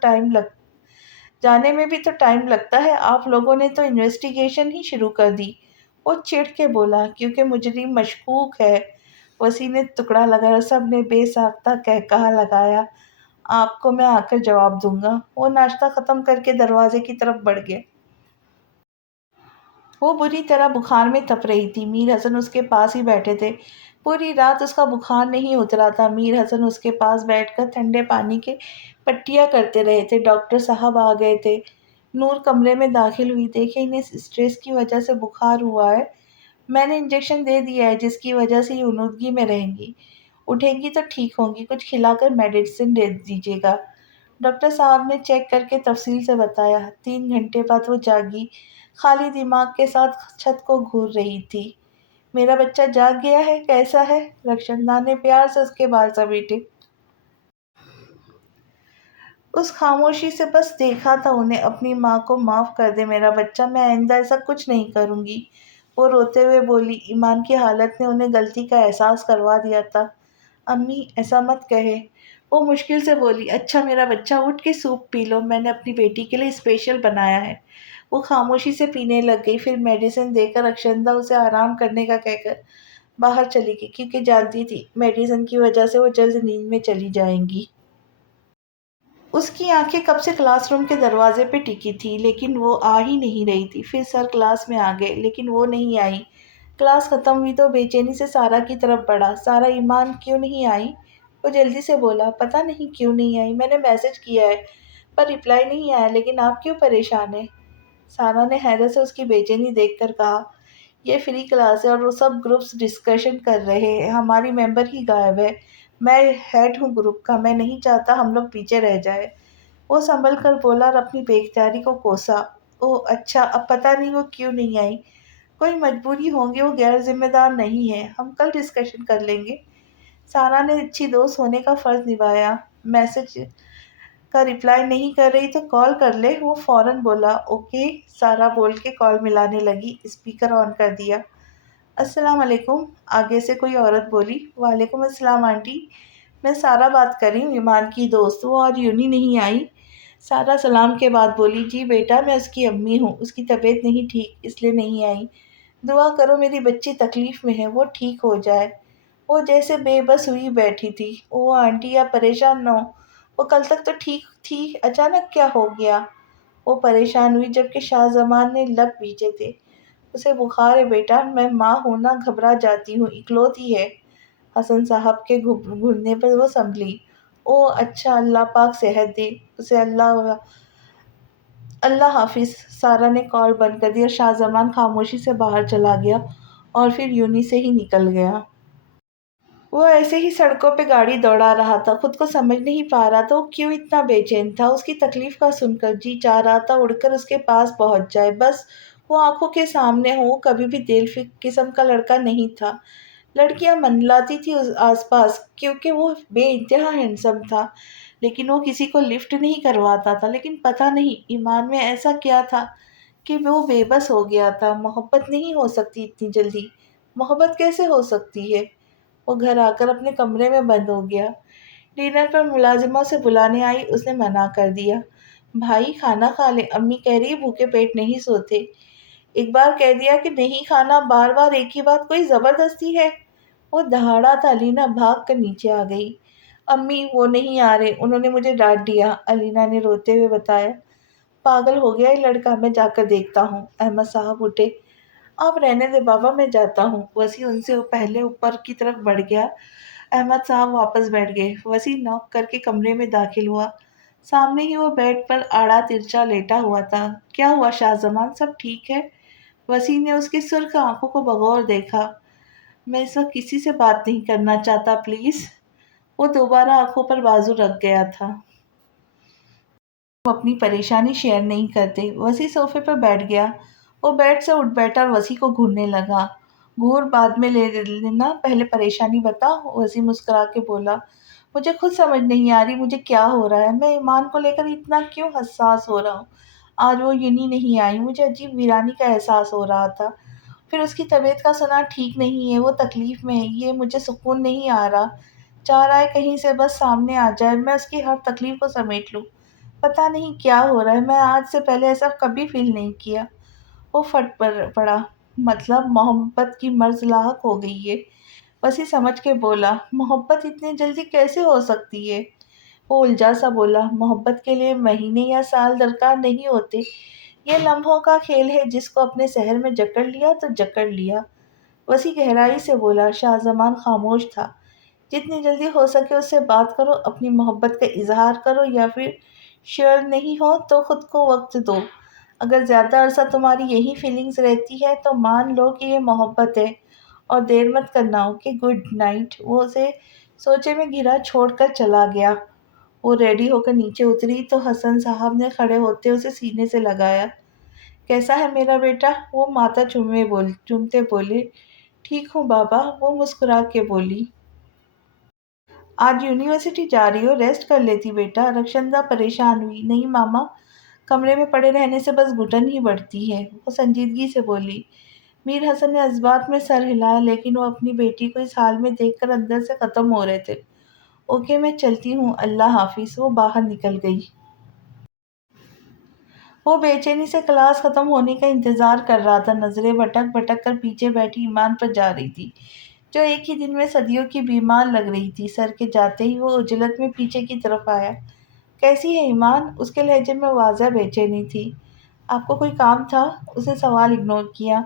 ٹائم لگتا ہے، آپ لوگوں نے تو انویسٹیگیشن ہی شروع کر دی۔ وہ چڑھ کے بولا، کیونکہ مجرم مشکوک ہے۔ وسیع نے ٹکڑا لگایا، سب نے بے ساختہ قہقہہ لگایا۔ آپ کو میں آ کر جواب دوں گا۔ وہ ناشتہ ختم کر کے دروازے کی طرف بڑھ گیا۔ وہ بری طرح بخار میں تپ رہی تھی۔ میر حسن اس کے پاس ہی بیٹھے تھے۔ پوری رات اس کا بخار نہیں اترا تھا۔ میر حسن اس کے پاس بیٹھ کر ٹھنڈے پانی کے پٹیاں کرتے رہے تھے۔ ڈاکٹر صاحب آ گئے تھے۔ نور کمرے میں داخل ہوئی، دیکھے انہیں اسٹریس کی وجہ سے بخار ہوا ہے۔ میں نے انجیکشن دے دیا ہے جس کی وجہ سے یہ اونودگی میں رہیں گی، اٹھیں گی تو ٹھیک ہوں گی، کچھ کھلا کر میڈیسن دے دیجیے گا۔ ڈاکٹر صاحب نے چیک کر کے تفصیل سے بتایا۔ 3 گھنٹے بعد وہ جاگی، خالی دماغ کے ساتھ چھت کو گھور رہی تھی۔ میرا بچہ جاگ گیا ہے، کیسا ہے؟ رخشندہ نے پیار سے اس کے بال سمیٹے۔ اس خاموشی سے بس دیکھا تھا انہیں، اپنی ماں کو معاف کر دے میرا بچہ، میں آئندہ ایسا کچھ نہیں کروں گی۔ وہ روتے ہوئے بولی، ایمان کی حالت نے انہیں غلطی کا احساس کروا دیا تھا۔ امی، ایسا مت کہے۔ وہ مشکل سے بولی، اچھا میرا بچہ، اٹھ کے سوپ پی لو، میں نے اپنی بیٹی کے لیے اسپیشل بنایا ہے۔ وہ خاموشی سے پینے لگ گئی، پھر میڈیسن دے کر رخشندہ اسے آرام کرنے کا کہہ کر باہر چلی گئی، کیونکہ جانتی تھی میڈیسن کی وجہ سے وہ جلد نیند میں چلی جائیں گی۔ اس کی آنکھیں کب سے کلاس روم کے دروازے پہ ٹکی تھی، لیکن وہ آ ہی نہیں رہی تھی۔ پھر سر کلاس میں آ گئے، لیکن وہ نہیں آئی۔ کلاس ختم ہوئی تو بے چینی سے سارا کی طرف بڑھا، سارا، ایمان کیوں نہیں آئی؟ وہ جلدی سے بولا، پتہ نہیں کیوں نہیں آئی، میں نے میسج کیا ہے پر رپلائی نہیں آیا، لیکن آپ کیوں پریشان ہیں؟ سارا نے حیرت سے اس کی بے چینی دیکھ کر کہا، یہ فری کلاس ہے اور وہ سب گروپس ڈسکشن کر رہے ہیں، ہماری ممبر ہی غائب ہے، میں ہیڈ ہوں گروپ کا، میں نہیں چاہتا ہم لوگ پیچھے رہ جائے۔ وہ سنبھل کر بولا اور اپنی بے اختیاری کو کوسا، اوہ اچھا، اب پتہ نہیں وہ کیوں نہیں آئی، کوئی مجبوری ہوگی، وہ غیر ذمہ دار نہیں ہے، ہم کل ڈسکشن کر لیں گے۔ سارا نے اچھی دوست ہونے کا فرض نبھایا، میسج کا رپلائی نہیں کر رہی تو کال کر لے۔ وہ فوراً بولا، اوکے، سارا بول کے کال ملانے لگی، اسپیکر آن کر دیا۔ السلام علیکم، آگے سے کوئی عورت بولی۔ وعلیکم السلام آنٹی، میں سارا بات کر رہی ہوں، ایمان کی دوست، وہ آج یونی نہیں آئی۔ سارا سلام کے بعد بولی، جی بیٹا، میں اس کی امی ہوں، اس کی طبیعت نہیں ٹھیک اس لیے نہیں آئی، دعا کرو میری بچی تکلیف میں ہے، وہ ٹھیک ہو جائے۔ وہ جیسے بے بس ہوئی بیٹھی تھی۔ اوہ آنٹی، آپ پریشان نہ ہو، وہ کل تک تو ٹھیک تھی، اچانک کیا ہو گیا؟ وہ پریشان ہوئی، جبکہ شاہ زمان نے لب بھیجے تھے۔ اسے بخار ہے بیٹا، میں ماں ہوں نا، گھبرا جاتی ہوں، اکلوتی ہے۔ حسن صاحب کے گھرنے پر وہ سنبھلی، اوہ اچھا، اللہ پاک صحت دے اسے، اللہ حافظ۔ سارا نے کال بند کر دی اور شاہ زمان خاموشی سے باہر چلا گیا اور پھر یونی سے ہی نکل گیا۔ وہ ایسے ہی سڑکوں پہ گاڑی دوڑا رہا تھا، خود کو سمجھ نہیں پا رہا تھا وہ کیوں اتنا بے چین تھا۔ اس کی تکلیف کا سن کر جی چاہ رہا تھا اڑ کر اس کے پاس پہنچ جائے، بس وہ آنکھوں کے سامنے ہو۔ وہ کبھی بھی دل فکر قسم کا لڑکا نہیں تھا، لڑکیاں منڈلاتی تھی اس آس پاس کیونکہ وہ بے انتہا ہینڈسم تھا، لیکن وہ کسی کو لفٹ نہیں کرواتا تھا۔ لیکن پتہ نہیں ایمان میں ایسا کیا تھا کہ وہ بے بس ہو گیا تھا۔ محبت نہیں ہو سکتی اتنی جلدی، محبت کیسے ہو سکتی ہے؟ وہ گھر آ کر اپنے کمرے میں بند ہو گیا۔ ڈنر پر ملازمہ سے بلانے آئی، اس نے منع کر دیا۔ بھائی کھانا کھا لے، امی کہہ رہی بھوکے پیٹ نہیں سوتے۔ ایک بار کہہ دیا کہ نہیں کھانا، بار بار ایک ہی بات، کوئی زبردستی ہے؟ وہ دہاڑا تھا، الینا بھاگ کر نیچے آ گئی۔ امی وہ نہیں آ رہے، انہوں نے مجھے ڈانٹ دیا، الینا نے روتے ہوئے بتایا۔ پاگل ہو گیا یہ لڑکا، میں جا کر دیکھتا ہوں۔ احمد صاحب اٹھے۔ آپ رہنے دے بابا، میں جاتا ہوں۔ وسیع ان سے پہلے اوپر کی طرف بڑھ گیا۔ احمد صاحب واپس بیٹھ گئے۔ وسیع نوک کر کے کمرے میں داخل ہوا۔ سامنے ہی وہ بیڈ پر آڑا ترچا لیٹا ہوا تھا۔ کیا ہوا شاہ زمان، سب ٹھیک ہے؟ وسیع نے اس کی سرخ آنکھوں کو بغور دیکھا۔ میں اس وقت کسی سے بات نہیں کرنا چاہتا، پلیز۔ وہ دوبارہ آنکھوں پر بازو رکھ گیا تھا۔ وہ اپنی پریشانی شیئر نہیں کرتے۔ وسیع صوفے پر بیٹھ گیا۔ وہ بیڈ سے اٹھ بیٹھا اور وسیع کو گھورنے لگا۔ گھور بعد میں لے لینا، پہلے پریشانی بتا۔ وسیع مسکرا کے بولا، مجھے خود سمجھ نہیں آ رہی مجھے کیا ہو رہا ہے۔ میں ایمان کو لے کر اتنا کیوں حساس ہو رہا ہوں؟ آج وہ یونی نہیں آئی، مجھے عجیب ویرانی کا احساس ہو رہا تھا۔ پھر اس کی طبیعت کا سنا ٹھیک نہیں ہے، وہ تکلیف میں ہے، یہ مجھے سکون نہیں آ رہا۔ چاہ رہا ہے کہیں سے بس سامنے آ جائے، میں اس کی ہر تکلیف کو سمیٹ لوں۔ پتہ نہیں کیا ہو رہا ہے، میں آج سے پہلے ایسا کبھی فیل نہیں کیا۔ وہ پھٹ پڑا، مطلب محبت کی مرض لاحق ہو گئی ہے۔ وسیع سمجھ کے بولا، محبت اتنی جلدی کیسے ہو سکتی ہے؟ وہ الجھا سا بولا، محبت کے لیے مہینے یا سال درکار نہیں ہوتے، یہ لمحوں کا کھیل ہے، جس کو اپنے سحر میں جکڑ لیا تو جکڑ لیا۔ وسیع گہرائی سے بولا۔ شاہ زمان خاموش تھا۔ جتنی جلدی ہو سکے اس سے بات کرو، اپنی محبت کا اظہار کرو، یا پھر شیئر نہیں ہو تو خود کو وقت دو۔ اگر زیادہ عرصہ تمہاری یہی فیلنگز رہتی ہے تو مان لو کہ یہ محبت ہے، اور دیر مت کرنا۔ Okay, good night. وہ اسے سوچے میں گھرا چھوڑ کر چلا گیا۔ وہ ریڈی ہو کر نیچے اتری تو حسن صاحب نے کھڑے ہوتے اسے سینے سے لگایا۔ کیسا ہے میرا بیٹا؟ وہ ماتھا چومتے بولے۔ ٹھیک ہوں بابا، وہ مسکرا کے بولی۔ آج یونیورسٹی جا رہی ہو، ریسٹ کر لیتی بیٹا۔ رخشندہ پریشان ہوئی۔ نہیں ماما، کمرے میں پڑے رہنے سے بس گھٹن ہی بڑھتی ہے، وہ سنجیدگی سے بولی۔ میر حسن نے اس بات میں سر ہلایا، لیکن وہ اپنی بیٹی کو اس حال میں دیکھ کر اندر سے ختم ہو رہے تھے۔ اوکے میں چلتی ہوں، اللہ حافظ۔ وہ باہر نکل گئی۔ وہ بے چینی سے کلاس ختم ہونے کا انتظار کر رہا تھا۔ نظریں بھٹک بھٹک کر پیچھے بیٹھی ایمان پر جا رہی تھی، جو ایک ہی دن میں صدیوں کی بیمار لگ رہی تھی۔ سر کے جاتے ہی وہ عجلت میں پیچھے کی طرف آیا۔ کیسی ہے ایمان؟ اس کے لہجے میں واضح بے چینی تھی۔ آپ کو کوئی کام تھا؟ اس نے سوال اگنور کیا۔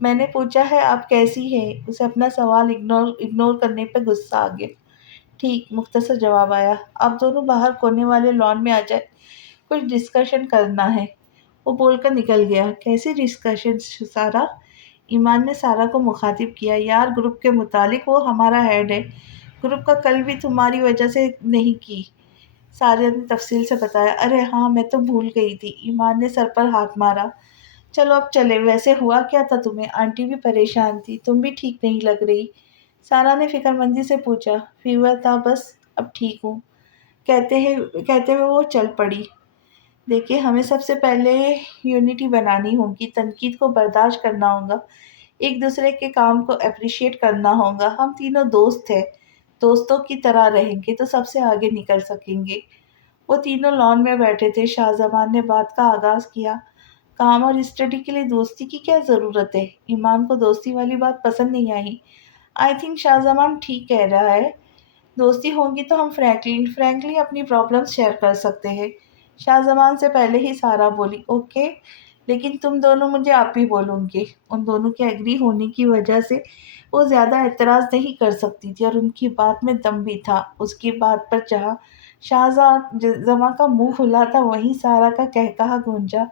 میں نے پوچھا ہے آپ کیسی ہے؟ اسے اپنا سوال اگنور کرنے پہ غصہ آ گیا۔ ٹھیک، مختصر جواب آیا۔ آپ دونوں باہر کونے والے لان میں آ جائیں، کچھ ڈسکشن کرنا ہے۔ وہ بول کر نکل گیا۔ کیسی ڈسکشن سارا؟ ایمان نے سارا کو مخاطب کیا۔ یار گروپ کے متعلق، وہ ہمارا ہیڈ ہے۔ گروپ کا کل بھی تمہاری وجہ سے نہیں کی، سارا نے تفصیل سے بتایا۔ ارے ہاں، میں تو بھول گئی تھی۔ ایمان نے سر پر ہاتھ مارا۔ چلو اب چلے، ویسے ہوا کیا تھا تمہیں؟ آنٹی بھی پریشان تھی، تم بھی ٹھیک نہیں لگ رہی، سارا نے فکر مندی سے پوچھا۔ فیور تھا بس، اب ٹھیک ہوں، کہتے ہوئے وہ چل پڑی۔ دیکھیے ہمیں سب سے پہلے یونٹی بنانی ہوگی، تنقید کو برداشت کرنا ہوگا، ایک دوسرے کے کام کو اپریشیٹ کرنا ہوگا۔ ہم تینوں دوست ہیں، دوستوں کی طرح رہیں گے تو سب سے آگے نکل سکیں گے۔ وہ تینوں لان میں بیٹھے تھے۔ شاہ زمان نے بات کا آغاز کیا۔ کام اور اسٹڈی کے لیے دوستی کی کیا ضرورت ہے؟ ایمان کو دوستی والی بات پسند نہیں آئی۔ آئی تھنک شاہ زمان ٹھیک کہہ رہا ہے، دوستی ہوگی تو ہم فرینکلی اپنی پرابلمز شیئر کر سکتے ہیں۔ شاہ زمان سے پہلے ہی سارا بولی۔ اوکے، لیکن تم دونوں مجھے آپ ہی بولوں گے۔ ان دونوں کے ایگری ہونے کی وجہ سے وہ زیادہ اعتراض نہیں کر سکتی تھی، اور ان کی بات میں دم بھی تھا۔ اس کی بات پر جہاں شاہ زمان کا منہ کھلا تھا، وہیں سارا کا قہقہا گونجا۔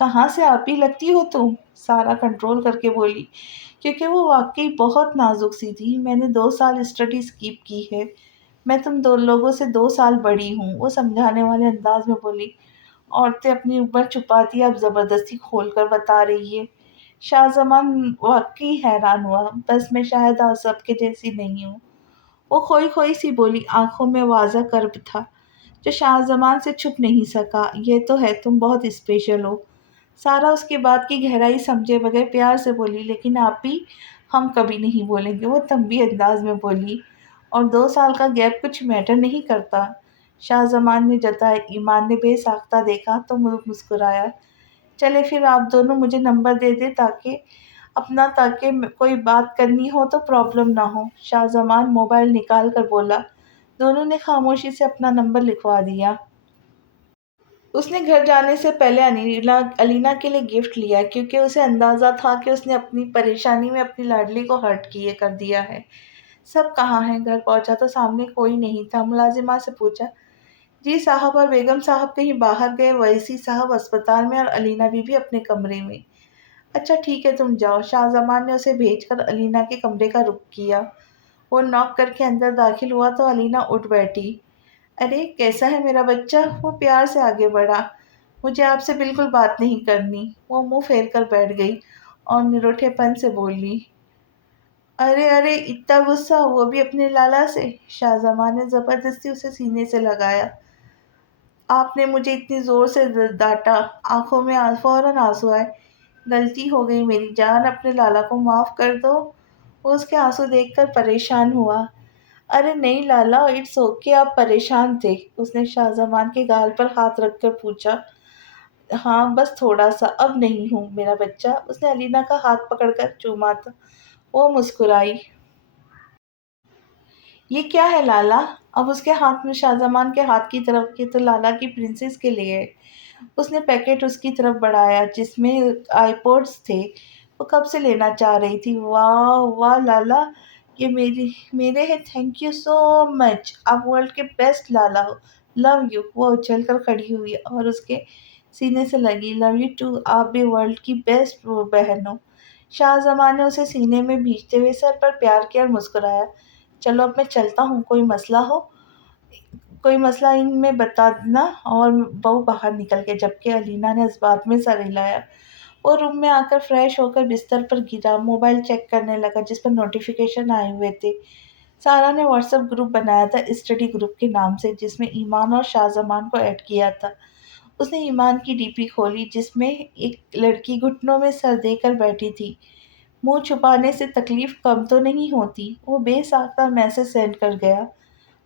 کہاں سے آپ ہی لگتی ہو تم؟ سارا کنٹرول کر کے بولی، کیونکہ وہ واقعی بہت نازک سی تھی۔ میں نے 2 سال اسٹڈی اسکیپ کی ہے، میں تم دو لوگوں سے 2 سال بڑی ہوں، وہ سمجھانے والے انداز میں بولی۔ عورتیں اپنی عمر چھپاتی، اب زبردستی کھول کر بتا رہی ہے۔ شاہ زمان واقعی حیران ہوا، بس میں شاید آپ سب کے جیسی نہیں ہوں، وہ کھوئی کھوئی سی بولی، آنکھوں میں واضح کرب تھا جو شاہ زمان سے چھپ نہیں سکا۔ یہ تو ہے، تم بہت اسپیشل ہو۔ سارا اس کی بات کی گہرائی سمجھے بغیر پیار سے بولی، لیکن آپ بھی ہم کبھی نہیں بولیں گے، وہ تنبیہ انداز میں بولی۔ اور 2 سال کا گیپ کچھ میٹر نہیں کرتا، شاہ زمان نے جتایا۔ ایمان نے بے ساختہ دیکھا تو مسکرایا۔ چلے پھر آپ دونوں مجھے نمبر دے دیں تاکہ کوئی بات کرنی ہو تو پرابلم نہ ہو۔ شاہ زمان موبائل نکال کر بولا۔ دونوں نے خاموشی سے اپنا نمبر لکھوا دیا۔ اس نے گھر جانے سے پہلے علینا کے لیے گفٹ لیا، کیونکہ اسے اندازہ تھا کہ اس نے اپنی پریشانی میں اپنی لاڈلی کو ہرٹ کر دیا ہے۔ سب کہاں ہیں؟ گھر پہنچا تو سامنے کوئی نہیں تھا۔ ملازمہ سے پوچھا، جی صاحب اور بیگم صاحب کہیں باہر گئے، ویسی صاحب اسپتال میں اور علینا بی بی اپنے کمرے میں۔ اچھا ٹھیک ہے، تم جاؤ۔ شاہ زمان نے اسے بھیج کر علینا کے کمرے کا رخ کیا۔ وہ ناک کر کے اندر داخل ہوا تو علینا اٹھ بیٹھی۔ ارے کیسا ہے میرا بچہ؟ وہ پیار سے آگے بڑھا۔ مجھے آپ سے بالکل بات نہیں کرنی۔ وہ منہ پھیر کر بیٹھ گئی اور نروٹھے پن سے بولی، ارے ارے اتنا غصہ، وہ بھی اپنے لالا سے؟ شاہ زمان نے زبردستی اسے سینے سے لگایا۔ آپ نے مجھے اتنی زور سے ڈانٹا۔ آنکھوں میں فوراً آنسو آئے۔ غلطی ہو گئی میری جان، اپنے لالا کو معاف کر دو۔ وہ اس کے آنسو دیکھ کر پریشان ہوا۔ ارے نہیں لالا، اٹس اوکے، آپ پریشان تھے۔ اس نے شاہ زمان کے گال پر ہاتھ رکھ کر پوچھا۔ ہاں بس تھوڑا سا، اب نہیں ہوں میرا بچہ۔ اس نے علینا کا ہاتھ پکڑ کر چوما تھا۔ وہ مسکرائی۔ یہ کیا ہے لالا؟ اب اس کے ہاتھ میں شاہ زمان کے ہاتھ کی طرف کی تو لالا کی پرنسس کے لیے۔ اس نے پیکٹ اس کی طرف بڑھایا جس میں آئی پوڈز تھے۔ وہ کب سے لینا چاہ رہی تھی۔ واہ واہ لالا، یہ میرے ہیں، تھینک یو سو مچ، آپ ورلڈ کے best Lala who, love you. وہ اچھل کر کھڑی ہوئی اور اس کے سینے سے لگی۔ لو یو ٹو، آپ بھی ورلڈ کی بیسٹ بہن ہو۔ شاہ زمان نے اسے سینے میں بھیجتے ہوئے سر پر پیار کیا اور مسکرایا۔ چلو اب میں چلتا ہوں، کوئی مسئلہ ان میں بتا دینا۔ اور وہ باہر نکل گئے، جبکہ علینا نے اس بات میں سر ہلایا۔ وہ روم میں آ کر فریش ہو کر بستر پر گرا، موبائل چیک کرنے لگا جس پر نوٹیفیکیشن آئے ہوئے تھے۔ سارا نے واٹس ایپ گروپ بنایا تھا اسٹڈی گروپ کے نام سے، جس میں ایمان اور شاہ زمان کو ایڈ کیا تھا۔ اس نے ایمان کی ڈی پی کھولی جس میں ایک لڑکی گھٹنوں میں سر دے کر بیٹھی تھی۔ منہ چھپانے سے تکلیف کم تو نہیں ہوتی؟ وہ بے ساختہ میسج سینڈ کر گیا۔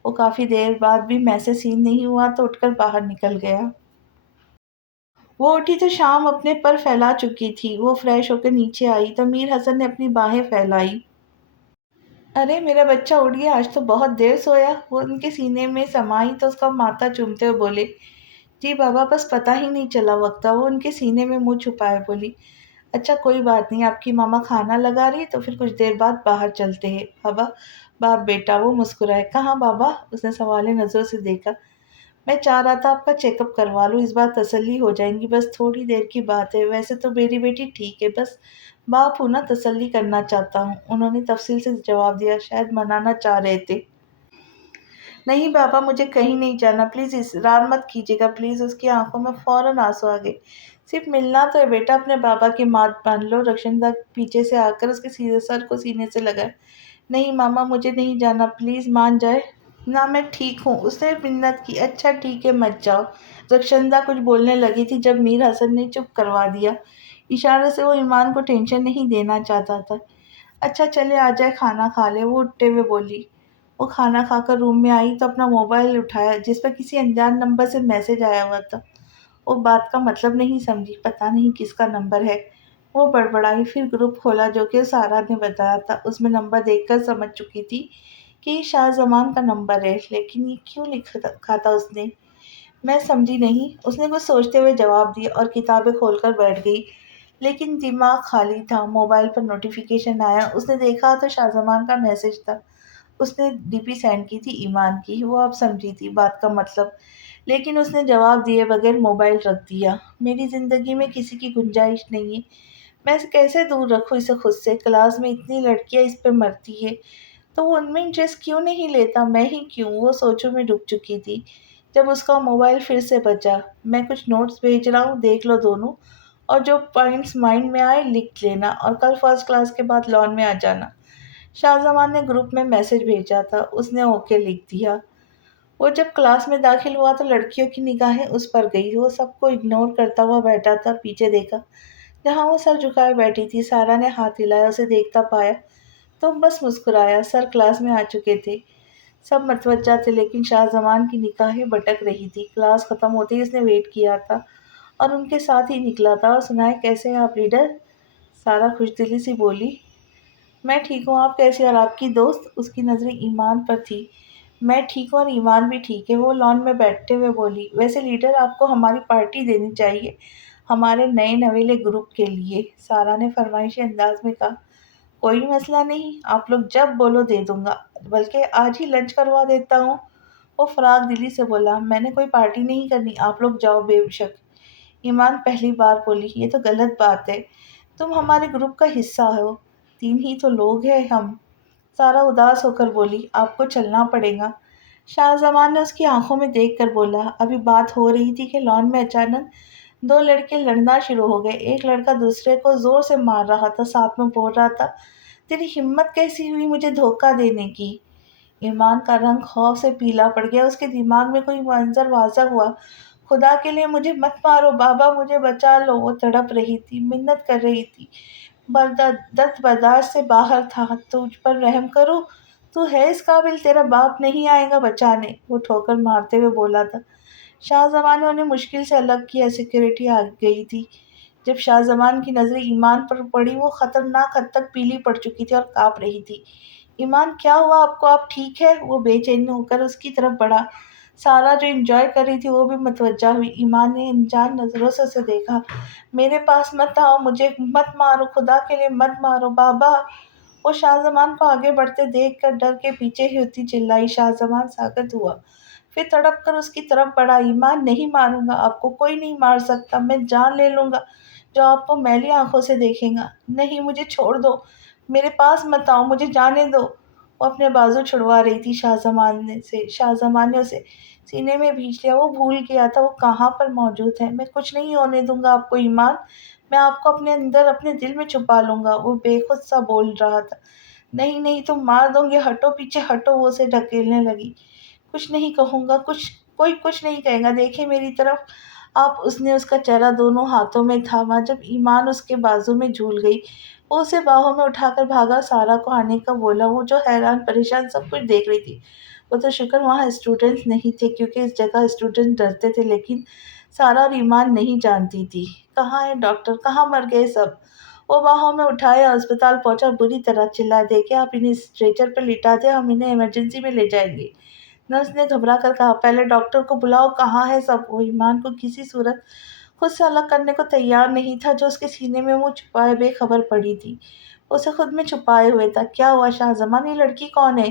وہ کافی دیر بعد بھی میسج سین نہیں ہوا تو اٹھ کر باہر نکل گیا۔ وہ اٹھی تو شام اپنے پر پھیلا چکی تھی۔ وہ فریش ہو کر نیچے آئی تو میر حسن نے اپنی باہیں پھیلائی۔ ارے میرا بچہ اٹھ گیا، آج تو بہت دیر سویا۔ وہ ان کے سینے میں سمائی تو اس کا ماتھا چومتے ہوئے بولے، جی بابا بس پتہ ہی نہیں چلا وقت کا۔ وہ ان کے سینے میں منہ چھپائے بولی، اچھا کوئی بات نہیں، آپ کی ماما کھانا لگا رہی تو پھر کچھ دیر بعد باہر چلتے ہیں۔ بابا، باپ بیٹا وہ مسکرائے۔ کہاں بابا؟ اس نے سوالے نظروں سے دیکھا۔ میں چاہ رہا تھا آپ کا چیک اپ کروا لوں، اس بار تسلی ہو جائیں گی، بس تھوڑی دیر کی بات ہے۔ ویسے تو میری بیٹی ٹھیک ہے، بس باپ ہوں نا، تسلی کرنا چاہتا ہوں۔ انہوں نے تفصیل سے جواب دیا، شاید منانا چاہ رہے تھے۔ نہیں بابا، مجھے کہیں نہیں جانا، پلیز اصرار مت کیجیے گا پلیز۔ اس کی آنکھوں میں فوراً آنسو آ گئے۔ صرف ملنا تو ہے بیٹا، اپنے بابا کی مات باندھ لو۔ رخشندہ پیچھے سے آ کر اس کے سیدھے سر کو سینے سے لگا۔ نہیں ماما، مجھے نہیں جانا، پلیز مان جائے نہ، میں ٹھیک ہوں۔ اس نے منت کی۔ اچھا ٹھیک ہے، مت جاؤ۔ رخشندہ کچھ بولنے لگی تھی جب میر حسن نے چپ کروا دیا۔ اشارے سے وہ ایمان کو ٹینشن نہیں دینا چاہتا تھا۔ اچھا چلے آ جائے، کھانا کھا لے، وہ اٹھتے ہوئے بولی۔ وہ کھانا کھا کر روم میں آئی تو اپنا موبائل اٹھایا جس پر کسی انجان نمبر سے میسج آیا ہوا تھا۔ وہ بات کا مطلب نہیں سمجھی، پتہ نہیں کس کا نمبر ہے۔ وہ بڑبڑائی، پھر گروپ کھولا جو کہ سارا نے بتایا تھا۔ اس میں نمبر دیکھ کر سمجھ چکی تھی کہ یہ شاہ زمان کا نمبر ہے، لیکن یہ کیوں لکھا تھا اس نے؟ میں سمجھی نہیں۔ اس نے کچھ سوچتے ہوئے جواب دیا اور کتابیں کھول کر بیٹھ گئی، لیکن دماغ خالی تھا۔ موبائل پر نوٹیفیکیشن آیا، اس نے دیکھا تو شاہ زمان کا میسج تھا۔ اس نے ڈی پی سینڈ کی تھی ایمان کی۔ وہ اب سمجھی تھی بات کا مطلب، لیکن اس نے جواب دیے بغیر موبائل رکھ دیا۔ میری زندگی میں کسی کی گنجائش نہیں ہے، میں کیسے دور رکھوں اسے خود سے؟ کلاس میں اتنی لڑکیاں اس پہ مرتی ہے تو وہ ان میں انٹرسٹ کیوں نہیں لیتا، میں ہی کیوں؟ وہ سوچوں میں ڈوب چکی تھی جب اس کا موبائل پھر سے بجا۔ میں کچھ نوٹس بھیج رہا ہوں، دیکھ لو دونوں۔ اور جو پوائنٹس مائنڈ میں آئے لکھ لینا اور کل فرسٹ کلاس کے بعد لان میں آ جانا۔ شاہ زمان نے گروپ میں میسج بھیجا تھا، اس نے اوکے لکھ دیا۔ وہ جب کلاس میں داخل ہوا تو لڑکیوں کی نگاہیں اس پر گئی، وہ سب کو اگنور کرتا ہوا بیٹھا تھا۔ پیچھے دیکھا جہاں وہ سر جھکائے بیٹھی تھی، سارا نے ہاتھ ہلایا، اسے دیکھتا پایا تو بس مسکرایا۔ سر کلاس میں آ چکے تھے، سب متوجہ تھے، لیکن شاہ زمان کی نگاہیں بھٹک رہی تھی۔ کلاس ختم ہوتے ہی اس نے ویٹ کیا تھا اور ان کے ساتھ ہی نکلا تھا۔ اور سنائے کیسے ہیں آپ لیڈر؟ سارا خوش دلی سی بولی۔ میں ٹھیک ہوں، آپ کیسی اور آپ کی دوست؟ اس کی نظریں ایمان پر تھی۔ میں ٹھیک ہوں اور ایمان بھی ٹھیک ہے، وہ لان میں بیٹھتے ہوئے بولی۔ ویسے لیڈر آپ کو ہماری پارٹی دینی چاہیے ہمارے نئے نویلے گروپ کے لیے، سارا نے فرمائشی انداز میں کہا۔ کوئی مسئلہ نہیں، آپ لوگ جب بولو دے دوں گا، بلکہ آج ہی لنچ کروا دیتا ہوں، وہ فراغ دلی سے بولا۔ میں نے کوئی پارٹی نہیں کرنی، آپ لوگ جاؤ بے شک۔ ایمان پہلی بار بولی، یہ تو غلط بات ہے، تم ہمارے گروپ کا حصہ ہو، 3 ہی تو لوگ ہیں ہم۔ سارا اداس ہو کر بولی، آپ کو چلنا پڑے گا۔ شاہ زمان نے اس کی آنکھوں میں دیکھ کر بولا۔ ابھی بات ہو رہی تھی کہ لان میں اچانک 2 لڑکے لڑنا شروع ہو گئے۔ ایک لڑکا دوسرے کو زور سے مار رہا تھا، ساتھ میں بول رہا تھا، تیری ہمت کیسی ہوئی مجھے دھوکہ دینے کی؟ ایمان کا رنگ خوف سے پیلا پڑ گیا، اس کے دماغ میں کوئی منظر واضح ہوا۔ خدا کے لیے مجھے مت مارو بابا، مجھے بچا لو، وہ تڑپ رہی تھی، منت کر رہی تھی، درد برداشت سے باہر تھا۔ تجھ پر رحم کروں، تو ہے اس قابل، تیرا باپ نہیں آئے گا بچانے، وہ ٹھوکر مارتے ہوئے بولا تھا۔ شاہ زمان نے انہیں مشکل سے الگ کیا، سیکورٹی آ گئی تھی۔ جب شاہ زمان کی نظریں ایمان پر پڑی، وہ خطرناک حد تک پیلی پڑ چکی تھی اور کانپ رہی تھی۔ ایمان کیا ہوا آپ کو، آپ ٹھیک ہے؟ وہ بے چین ہو کر اس کی طرف بڑھا۔ سارا جو انجوائے کر رہی تھی وہ بھی متوجہ ہوئی۔ ایمان نے انجان نظروں سے اسے دیکھا۔ میرے پاس مت آؤ، مجھے مت مارو، خدا کے لیے مت مارو بابا، وہ شاہ زمان کو آگے بڑھتے دیکھ کر ڈر کے پیچھے ہی ہوتی چلائی۔ شاہ زمان ساکت ہوا، پھر تڑپ کر اس کی طرف بڑھا۔ ایمان نہیں ماروں گا آپ کو، کوئی نہیں مار سکتا، میں جان لے لوں گا جو آپ کو میلی آنکھوں سے دیکھے گا۔ نہیں مجھے چھوڑ دو، میرے پاس مت آؤ، مجھے جانے دو، وہ اپنے بازو چھڑوا رہی تھی شاہ زمان نے اسے سینے میں بھینچ لیا۔ وہ بھول گیا تھا وہ کہاں پر موجود ہے۔ میں کچھ نہیں ہونے دوں گا آپ کو ایمان، میں آپ کو اپنے اندر اپنے دل میں چھپا لوں گا، وہ بے خود سا بول رہا تھا۔ نہیں نہیں تم مار دو گے، ہٹو پیچھے ہٹو، وہ اسے ڈھکیلنے لگی۔ کچھ نہیں کہوں گا، کوئی کچھ نہیں کہے گا، دیکھیں میری طرف آپ۔ اس نے اس کا چہرہ دونوں ہاتھوں میں تھاما۔ جب ایمان اس کے بازو میں جھول گئی، وہ اسے باہوں میں اٹھا کر بھاگا، سارا کو آنے کا بولا۔ وہ جو حیران پریشان سب کچھ دیکھ رہی تھی، وہ تو شکر وہاں اسٹوڈنٹس نہیں تھے، کیونکہ اس جگہ اسٹوڈنٹس ڈرتے تھے، لیکن سارا اور ایمان نہیں جانتی تھی۔ کہاں ہے ڈاکٹر، کہاں مر گئے سب؟ وہ باہوں میں اٹھایا، اسپتال پہنچا، بری طرح چلا، دیکھیں آپ انہیں اسٹریچر پر لٹا دیں، ہم انہیں ایمرجنسی میں لے جائیں گے۔ نرس نے گھبرا کر کہا، پہلے ڈاکٹر کو بلاؤ، کہاں ہے سب؟ وہ ایمان کو کسی صورت خود سے الگ کرنے کو تیار نہیں تھا، جو اس کے سینے میں منہ چھپائے بے خبر پڑی تھی، اسے خود میں چھپائے ہوئے تھا۔ کیا ہوا شاہ زمان، یہ لڑکی کون ہے؟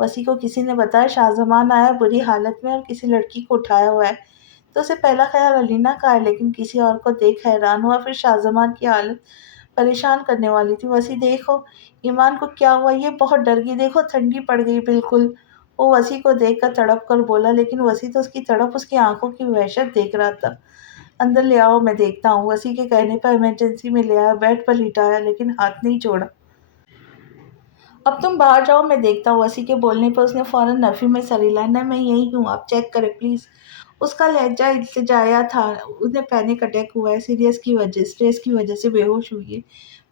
وسیع کو کسی نے بتایا شاہ زمان آیا بری حالت میں اور کسی لڑکی کو اٹھایا ہوا ہے، تو اسے پہلا خیال علینا کا ہے، لیکن کسی اور کو دیکھ حیران ہوا۔ پھر شاہ زمان کی حالت پریشان کرنے والی تھی۔ وسیع دیکھو ایمان کو کیا ہوا، یہ بہت ڈر گئی، دیکھو ٹھنڈی پڑ گئی بالکل، وہ وسیع کو دیکھ کر تڑپ کر بولا، لیکن وسیع تو اس کی تڑپ، اس کی آنکھوں کی وحشت دیکھ رہا تھا۔ اندر لے آؤ میں دیکھتا ہوں، وسیع کے کہنے پر ایمرجنسی میں لے آیا، بیڈ پر لٹایا، لیکن ہاتھ نہیں چھوڑا۔ اب تم باہر جاؤ میں دیکھتا ہوں، وسیع کے بولنے پر اس نے فوراً نفی میں سر ہلایا۔ نہ میں یہی ہوں، آپ چیک کریں پلیز۔ اس کا لہجہ التجایا تھا۔ انہیں پینک اٹیک ہوا ہے، اسٹریس کی وجہ سے بے ہوش ہوئی ہے،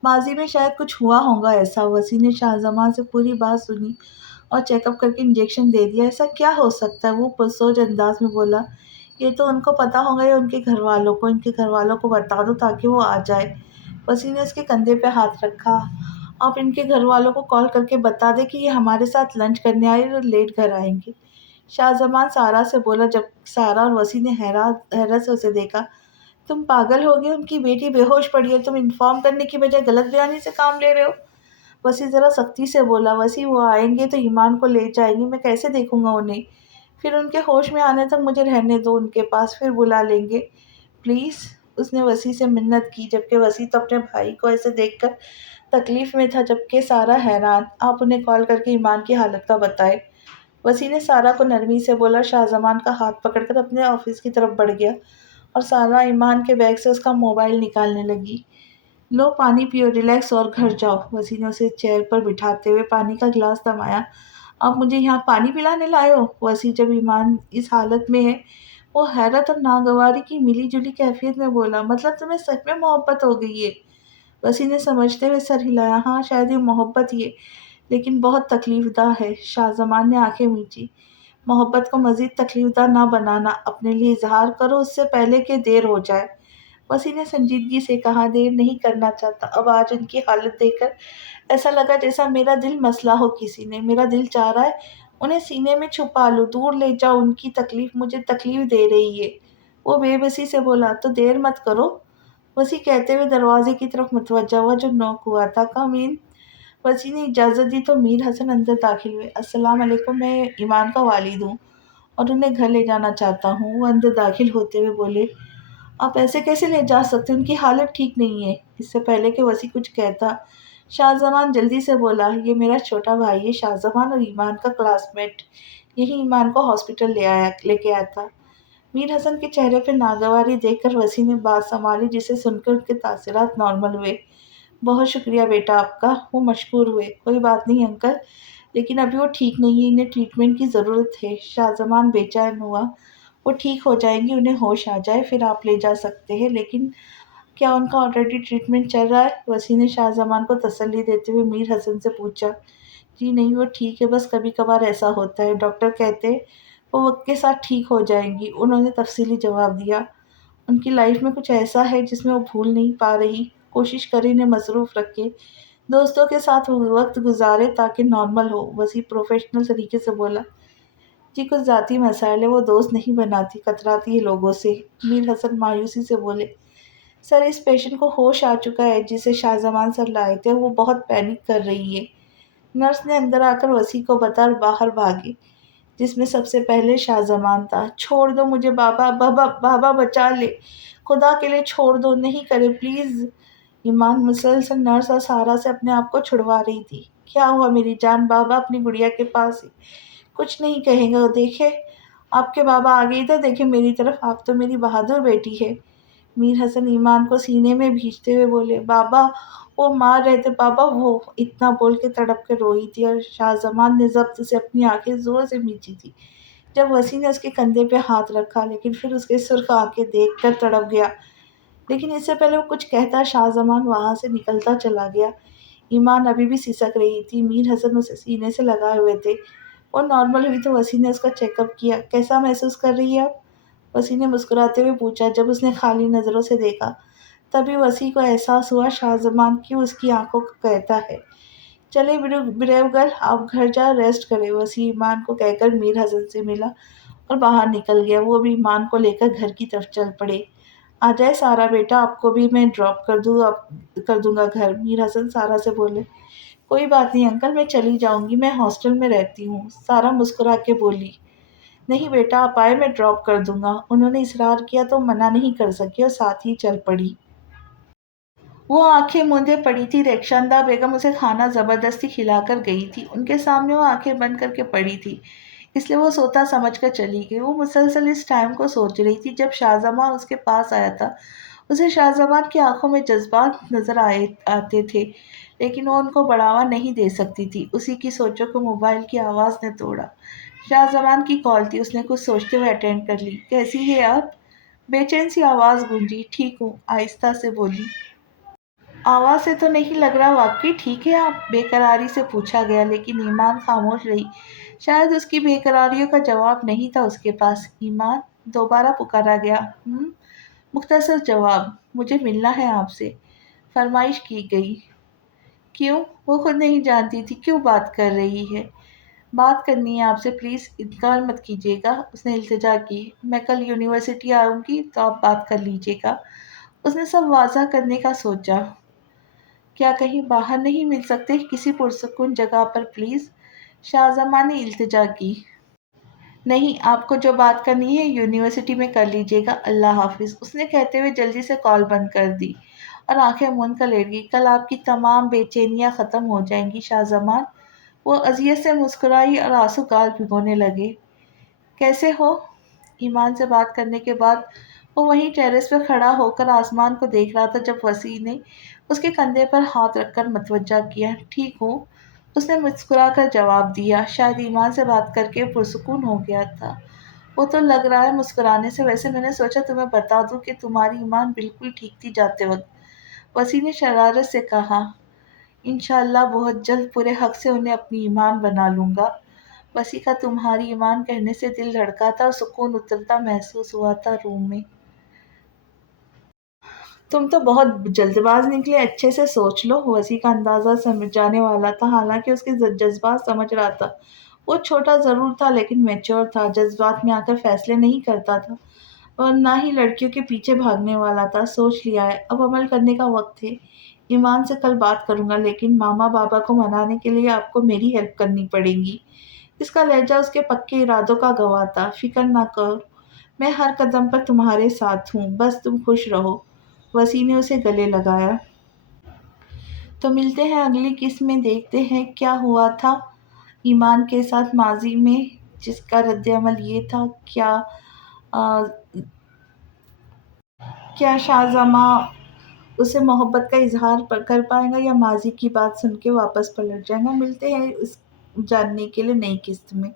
ماضی میں شاید کچھ ہوا ہوگا ایسا۔ وسیع نے شاہ زمان سے پوری بات سنی اور چیک اپ کر کے انجیکشن دے دیا۔ ایسا کیا ہو سکتا ہے، وہ پرسوچ انداز میں بولا۔ یہ تو ان کو پتا ہوگا یا ان کے گھر والوں کو، ان کے گھر والوں کو بتا دو تاکہ وہ آ جائے۔ وسیع نے اس کے کندھے پہ ہاتھ رکھا۔ آپ ان کے گھر والوں کو کال کر کے بتا دیں کہ یہ ہمارے ساتھ لنچ کرنے آئے اور لیٹ گھر آئیں گے، شاہ زمان سارا سے بولا۔ جب سارا اور وسیع نے حیرت سے اسے دیکھا، تم پاگل ہو گئے، ان کی بیٹی بے ہوش پڑی ہے، تم انفارم کرنے کی بجائے غلط بیانی سے کام لے رہے ہو، وسیع ذرا سختی سے بولا۔ وسیع وہ آئیں گے تو ایمان کو لے جائیں گے، میں کیسے دیکھوں گا انہیں، پھر ان کے ہوش میں آنے تک مجھے رہنے دو ان کے پاس، پھر بلا لیں گے پلیز، اس نے وسیع سے منت کی، جبکہ وسیع تو اپنے بھائی کو ایسے دیکھ کر تکلیف میں تھا، جبکہ سارا حیران۔ آپ انہیں کال کر کے ایمان کی حالت کا بتائیں، وسیع نے سارا کو نرمی سے بولا۔ شاہ زمان کا ہاتھ پکڑ کر اپنے آفس کی طرف بڑھ گیا اور سارا ایمان کے بیگ سے اس کا موبائل نکالنے لگی۔ لو پانی پیو، ریلیکس اور گھر جاؤ۔ وسیم نے اسے چیئر پر بٹھاتے ہوئے پانی کا گلاس تھمایا۔ آپ مجھے یہاں پانی پلانے لائے ہو؟ وسیم جب ایمان اس حالت میں ہے وہ حیرت اور ناگواری کی ملی جلی کیفیت میں بولا، مطلب تمہیں سچ میں محبت ہو گئی ہے؟ وسیم نے سمجھتے ہوئے سر ہلایا۔ ہاں شاید یہ محبت ہی ہے، لیکن بہت تکلیف دہ ہے۔ شاہ زمان نے آنکھیں میچی۔ محبت کو مزید تکلیف دہ نہ بنانا، اپنے لیے اظہار کرو اس سے پہلے کہ دیر ہو جائے۔ وسیم نے سنجیدگی سے کہا، دیر نہیں کرنا چاہتا۔ اب آج ان کی حالت دیکھ کر ایسا لگا جیسا میرا دل مسئلہ ہو کسی نے۔ میرا دل چاہ رہا ہے انہیں سینے میں چھپا لوں، دور لے جاؤ، ان کی تکلیف مجھے تکلیف دے رہی ہے۔ وہ بے بسی سے بولا، تو دیر مت کرو۔ وسیم کہتے ہوئے دروازے کی طرف متوجہ ہوا جو نوک ہوا تھا۔ کم ان۔ وسیم نے اجازت دی تو میر حسن اندر داخل ہوئے۔ السلام علیکم، میں ایمان کا والد ہوں اور انہیں گھر لے جانا چاہتا ہوں۔ وہ اندر داخل ہوتے ہوئے بولے، آپ ایسے کیسے لے جا سکتے؟ ان کی حالت ٹھیک نہیں ہے۔ اس سے پہلے کہ وسیم کچھ کہتا، شاہ زمان جلدی سے بولا، یہ میرا چھوٹا بھائی ہے، شاہ زمان، اور ایمان کا کلاس میٹ یہی ایمان کو ہاسپٹل لے کے آیا تھا۔ میر حسن کے چہرے پہ ناگواری دیکھ کر وسیم نے بات سنبھالی، جسے سن کر ان کے تاثرات نارمل ہوئے۔ بہت شکریہ بیٹا آپ کا۔ وہ مشکور ہوئے۔ کوئی بات نہیں انکل، لیکن ابھی وہ ٹھیک نہیں ہے، انہیں ٹریٹمنٹ کی ضرورت ہے۔ شاہ زمان بے چین ہوا۔ وہ ٹھیک ہو جائیں گی، انہیں ہوش آ جائے پھر آپ لے جا سکتے ہیں، لیکن کیا ان کا آلریڈی ٹریٹمنٹ چل رہا ہے؟ وسیم نے شاہ زمان کو تسلی دیتے ہوئے میر حسن سے پوچھا۔ جی نہیں، وہ ٹھیک ہے، بس کبھی کبھار ایسا ہوتا ہے، ڈاکٹر کہتے ہیں وہ وقت کے ساتھ ٹھیک ہو جائیں گی، انہوں نے تفصیلی جواب دیا۔ ان کی لائف میں کچھ ایسا ہے جس میں وہ بھول نہیں پا رہی؟ کوشش کریں انہیں مصروف رکھے، دوستوں کے ساتھ وقت گزارے تاکہ نارمل ہو۔ وسیم پروفیشنل طریقے سے بولا، جی کچھ ذاتی مسائل ہے، وہ دوست نہیں بناتی، کتراتی ہے لوگوں سے۔ میر حسن مایوسی سے بولے، سر اس پیشنٹ کو ہوش آ چکا ہے جسے شاہ زمان سر لائے تھے، وہ بہت پینک کر رہی ہے۔ نرس نے اندر آ کر وسیم کو بتا باہر بھاگی، جس میں سب سے پہلے شاہ زمان تھا۔ چھوڑ دو مجھے بابا، بابا بابا بچا لے، خدا کے لیے چھوڑ دو، نہیں کرے پلیز۔ ایمان مسلسل نرس اور سارا سے اپنے آپ کو چھڑوا رہی تھی۔ کیا ہوا میری جان؟ بابا اپنی گڑیا کے پاس ہی کچھ نہیں کہیں گا، دیکھے آپ کے بابا آگے، ادھر دیکھے میری طرف، آپ تو میری بہادر بیٹی ہے۔ میر حسن ایمان کو سینے میں بھیجتے ہوئے بولے، بابا وہ مار رہے تھے بابا، وہ اتنا بول کے تڑپ کے روئی تھی، اور شاہ زمان نے ضبط سے اپنی آنکھیں زور سے میچی تھی جب وسیم نے اس کے کندھے پہ ہاتھ رکھا، لیکن پھر اس کے سرخ آنکھیں دیکھ کر تڑپ گیا۔ لیکن اس سے پہلے وہ کچھ کہتا شاہ زمان وہاں سے نکلتا چلا گیا۔ ایمان ابھی بھی سسک رہی تھی، میر حسن اسے سینے سے لگائے ہوئے تھے۔ وہ نارمل ہوئی تو وسیم نے اس کا چیک اپ کیا۔ کیسا محسوس کر رہی ہے اب؟ وسیم نے مسکراتے ہوئے پوچھا۔ جب اس نے خالی نظروں سے دیکھا تبھی وسیم کو احساس ہوا شاہ زمان کیوں اس کی آنکھوں کو کہتا ہے، چلے بریو گرل آپ گھر جا ریسٹ کرے۔ وسیم ایمان کو کہہ کر میر حسن سے ملا اور باہر نکل گیا۔ وہ بھی ایمان کو لے کر گھر کی طرف چل پڑے۔ آ جائے سارا بیٹا، آپ کو بھی میں ڈراپ کر دوں گا گھر۔ میر حسن سارا سے بولے، کوئی بات نہیں انکل، میں چلی جاؤں گی، میں ہاسٹل میں رہتی ہوں۔ سارا مسکرا کے بولی، نہیں بیٹا آپ آئے، میں ڈراپ کر دوں گا۔ انہوں نے اصرار کیا تو منع نہیں کر سکی اور ساتھ ہی چل پڑی۔ وہ آنکھیں موندے پڑی تھی، رخشندہ بیگم اسے کھانا زبردستی کھلا کر گئی تھی، ان کے سامنے وہ آنکھیں بند کر کے پڑی تھی، اس لیے وہ سوتا سمجھ کر چلی گئی۔ وہ مسلسل اس ٹائم کو سوچ رہی تھی جب شاہ زمان اس کے پاس آیا تھا۔ اسے شاہ زمان کی آنکھوں میں جذبات نظر آتے تھے، لیکن وہ ان کو بڑھاوا نہیں دے سکتی تھی۔ اسی کی سوچوں کو موبائل کی آواز نے توڑا۔ شاہ زمان کی کال تھی، اس نے کچھ سوچتے ہوئے اٹینڈ کر لی۔ کیسی ہے آپ؟ بے چین سی آواز گونجی۔ ٹھیک ہوں، آہستہ سے بولی۔ آواز سے تو نہیں لگ رہا، واقعی ٹھیک ہے آپ؟ بے قراری سے پوچھا گیا، لیکن ایمان خاموش رہی۔ شاید اس کی بے قراریوں کا جواب نہیں تھا اس کے پاس۔ ایمان دوبارہ پکارا گیا۔ مختصر جواب، مجھے ملنا ہے آپ سے۔ فرمائش کی گئی۔ کیوں؟ وہ خود نہیں جانتی تھی کیوں بات کر رہی ہے۔ بات کرنی ہے آپ سے، پلیز انکار مت کیجیے گا، اس نے التجا کی۔ میں کل یونیورسٹی آؤں گی تو آپ بات کر لیجیے گا۔ اس نے سب واضح کرنے کا سوچا۔ کیا کہیں باہر نہیں مل سکتے، کسی پرسکون جگہ پر پلیز؟ شاہ زمان نے التجا کی۔ نہیں، آپ کو جو بات کرنی ہے یونیورسٹی میں کر لیجیے گا، اللہ حافظ، اس نے کہتے ہوئے جلدی سے کال بند کر دی اور آنکھیں موند کر لیٹ گئی۔ کل آپ کی تمام بے چینیاں ختم ہو جائیں گی شاہ زمان۔ وہ اذیت سے مسکرائی اور آنسو گال بھگونے لگے۔ کیسے ہو؟ ایمان سے بات کرنے کے بعد وہ وہیں ٹیرس پہ کھڑا ہو کر آسمان کو دیکھ رہا تھا جب وسیع نے اس کے کندھے پر ہاتھ رکھ کر متوجہ کیا۔ ٹھیک ہوں، اس نے مسکرا کر جواب دیا، شاید ایمان سے بات کر کے پرسکون ہو گیا تھا۔ وہ تو لگ رہا ہے مسکرانے سے، ویسے میں نے سوچا تمہیں بتا دوں کہ تمہاری ایمان بالکل ٹھیک تھی جاتے وقت۔ وسیع نے شرارت سے کہا، انشاءاللہ بہت جلد پورے حق سے انہیں اپنی ایمان بنا لوں گا۔ وسیع کا تمہاری ایمان کہنے سے دل دھڑکا تھا اور سکون اترتا محسوس ہوا تھا روم میں۔ تم تو بہت جلد باز نکلے، اچھے سے سوچ لو۔ وسیع کا اندازہ سمجھ جانے والا تھا، حالانکہ اس کے جذبات سمجھ رہا تھا۔ وہ چھوٹا ضرور تھا لیکن میچور تھا، جذبات میں آ کر فیصلے نہیں کرتا تھا اور نہ ہی لڑکیوں کے پیچھے بھاگنے والا تھا۔ سوچ لیا ہے، اب عمل کرنے کا وقت ہے۔ ایمان سے کل بات کروں گا، لیکن ماما بابا کو منانے کے لیے آپ کو میری ہیلپ کرنی پڑے گی۔ اس کا لہجہ اس کے پکے ارادوں کا گواہ تھا۔ فکر نہ کرو، میں ہر قدم پر تمہارے ساتھ ہوں، بس تم خوش رہو۔ وسیع نے اسے گلے لگایا۔ تو ملتے ہیں اگلی قسط میں، دیکھتے ہیں کیا ہوا تھا ایمان کے ساتھ ماضی میں جس کا رد عمل یہ تھا۔ آ، کیا شاہزاماں اسے محبت کا اظہار کر پائے گا یا ماضی کی بات سن کے واپس پلٹ جائے گا؟ ملتے ہیں اس جاننے کے لیے نئی قسط میں۔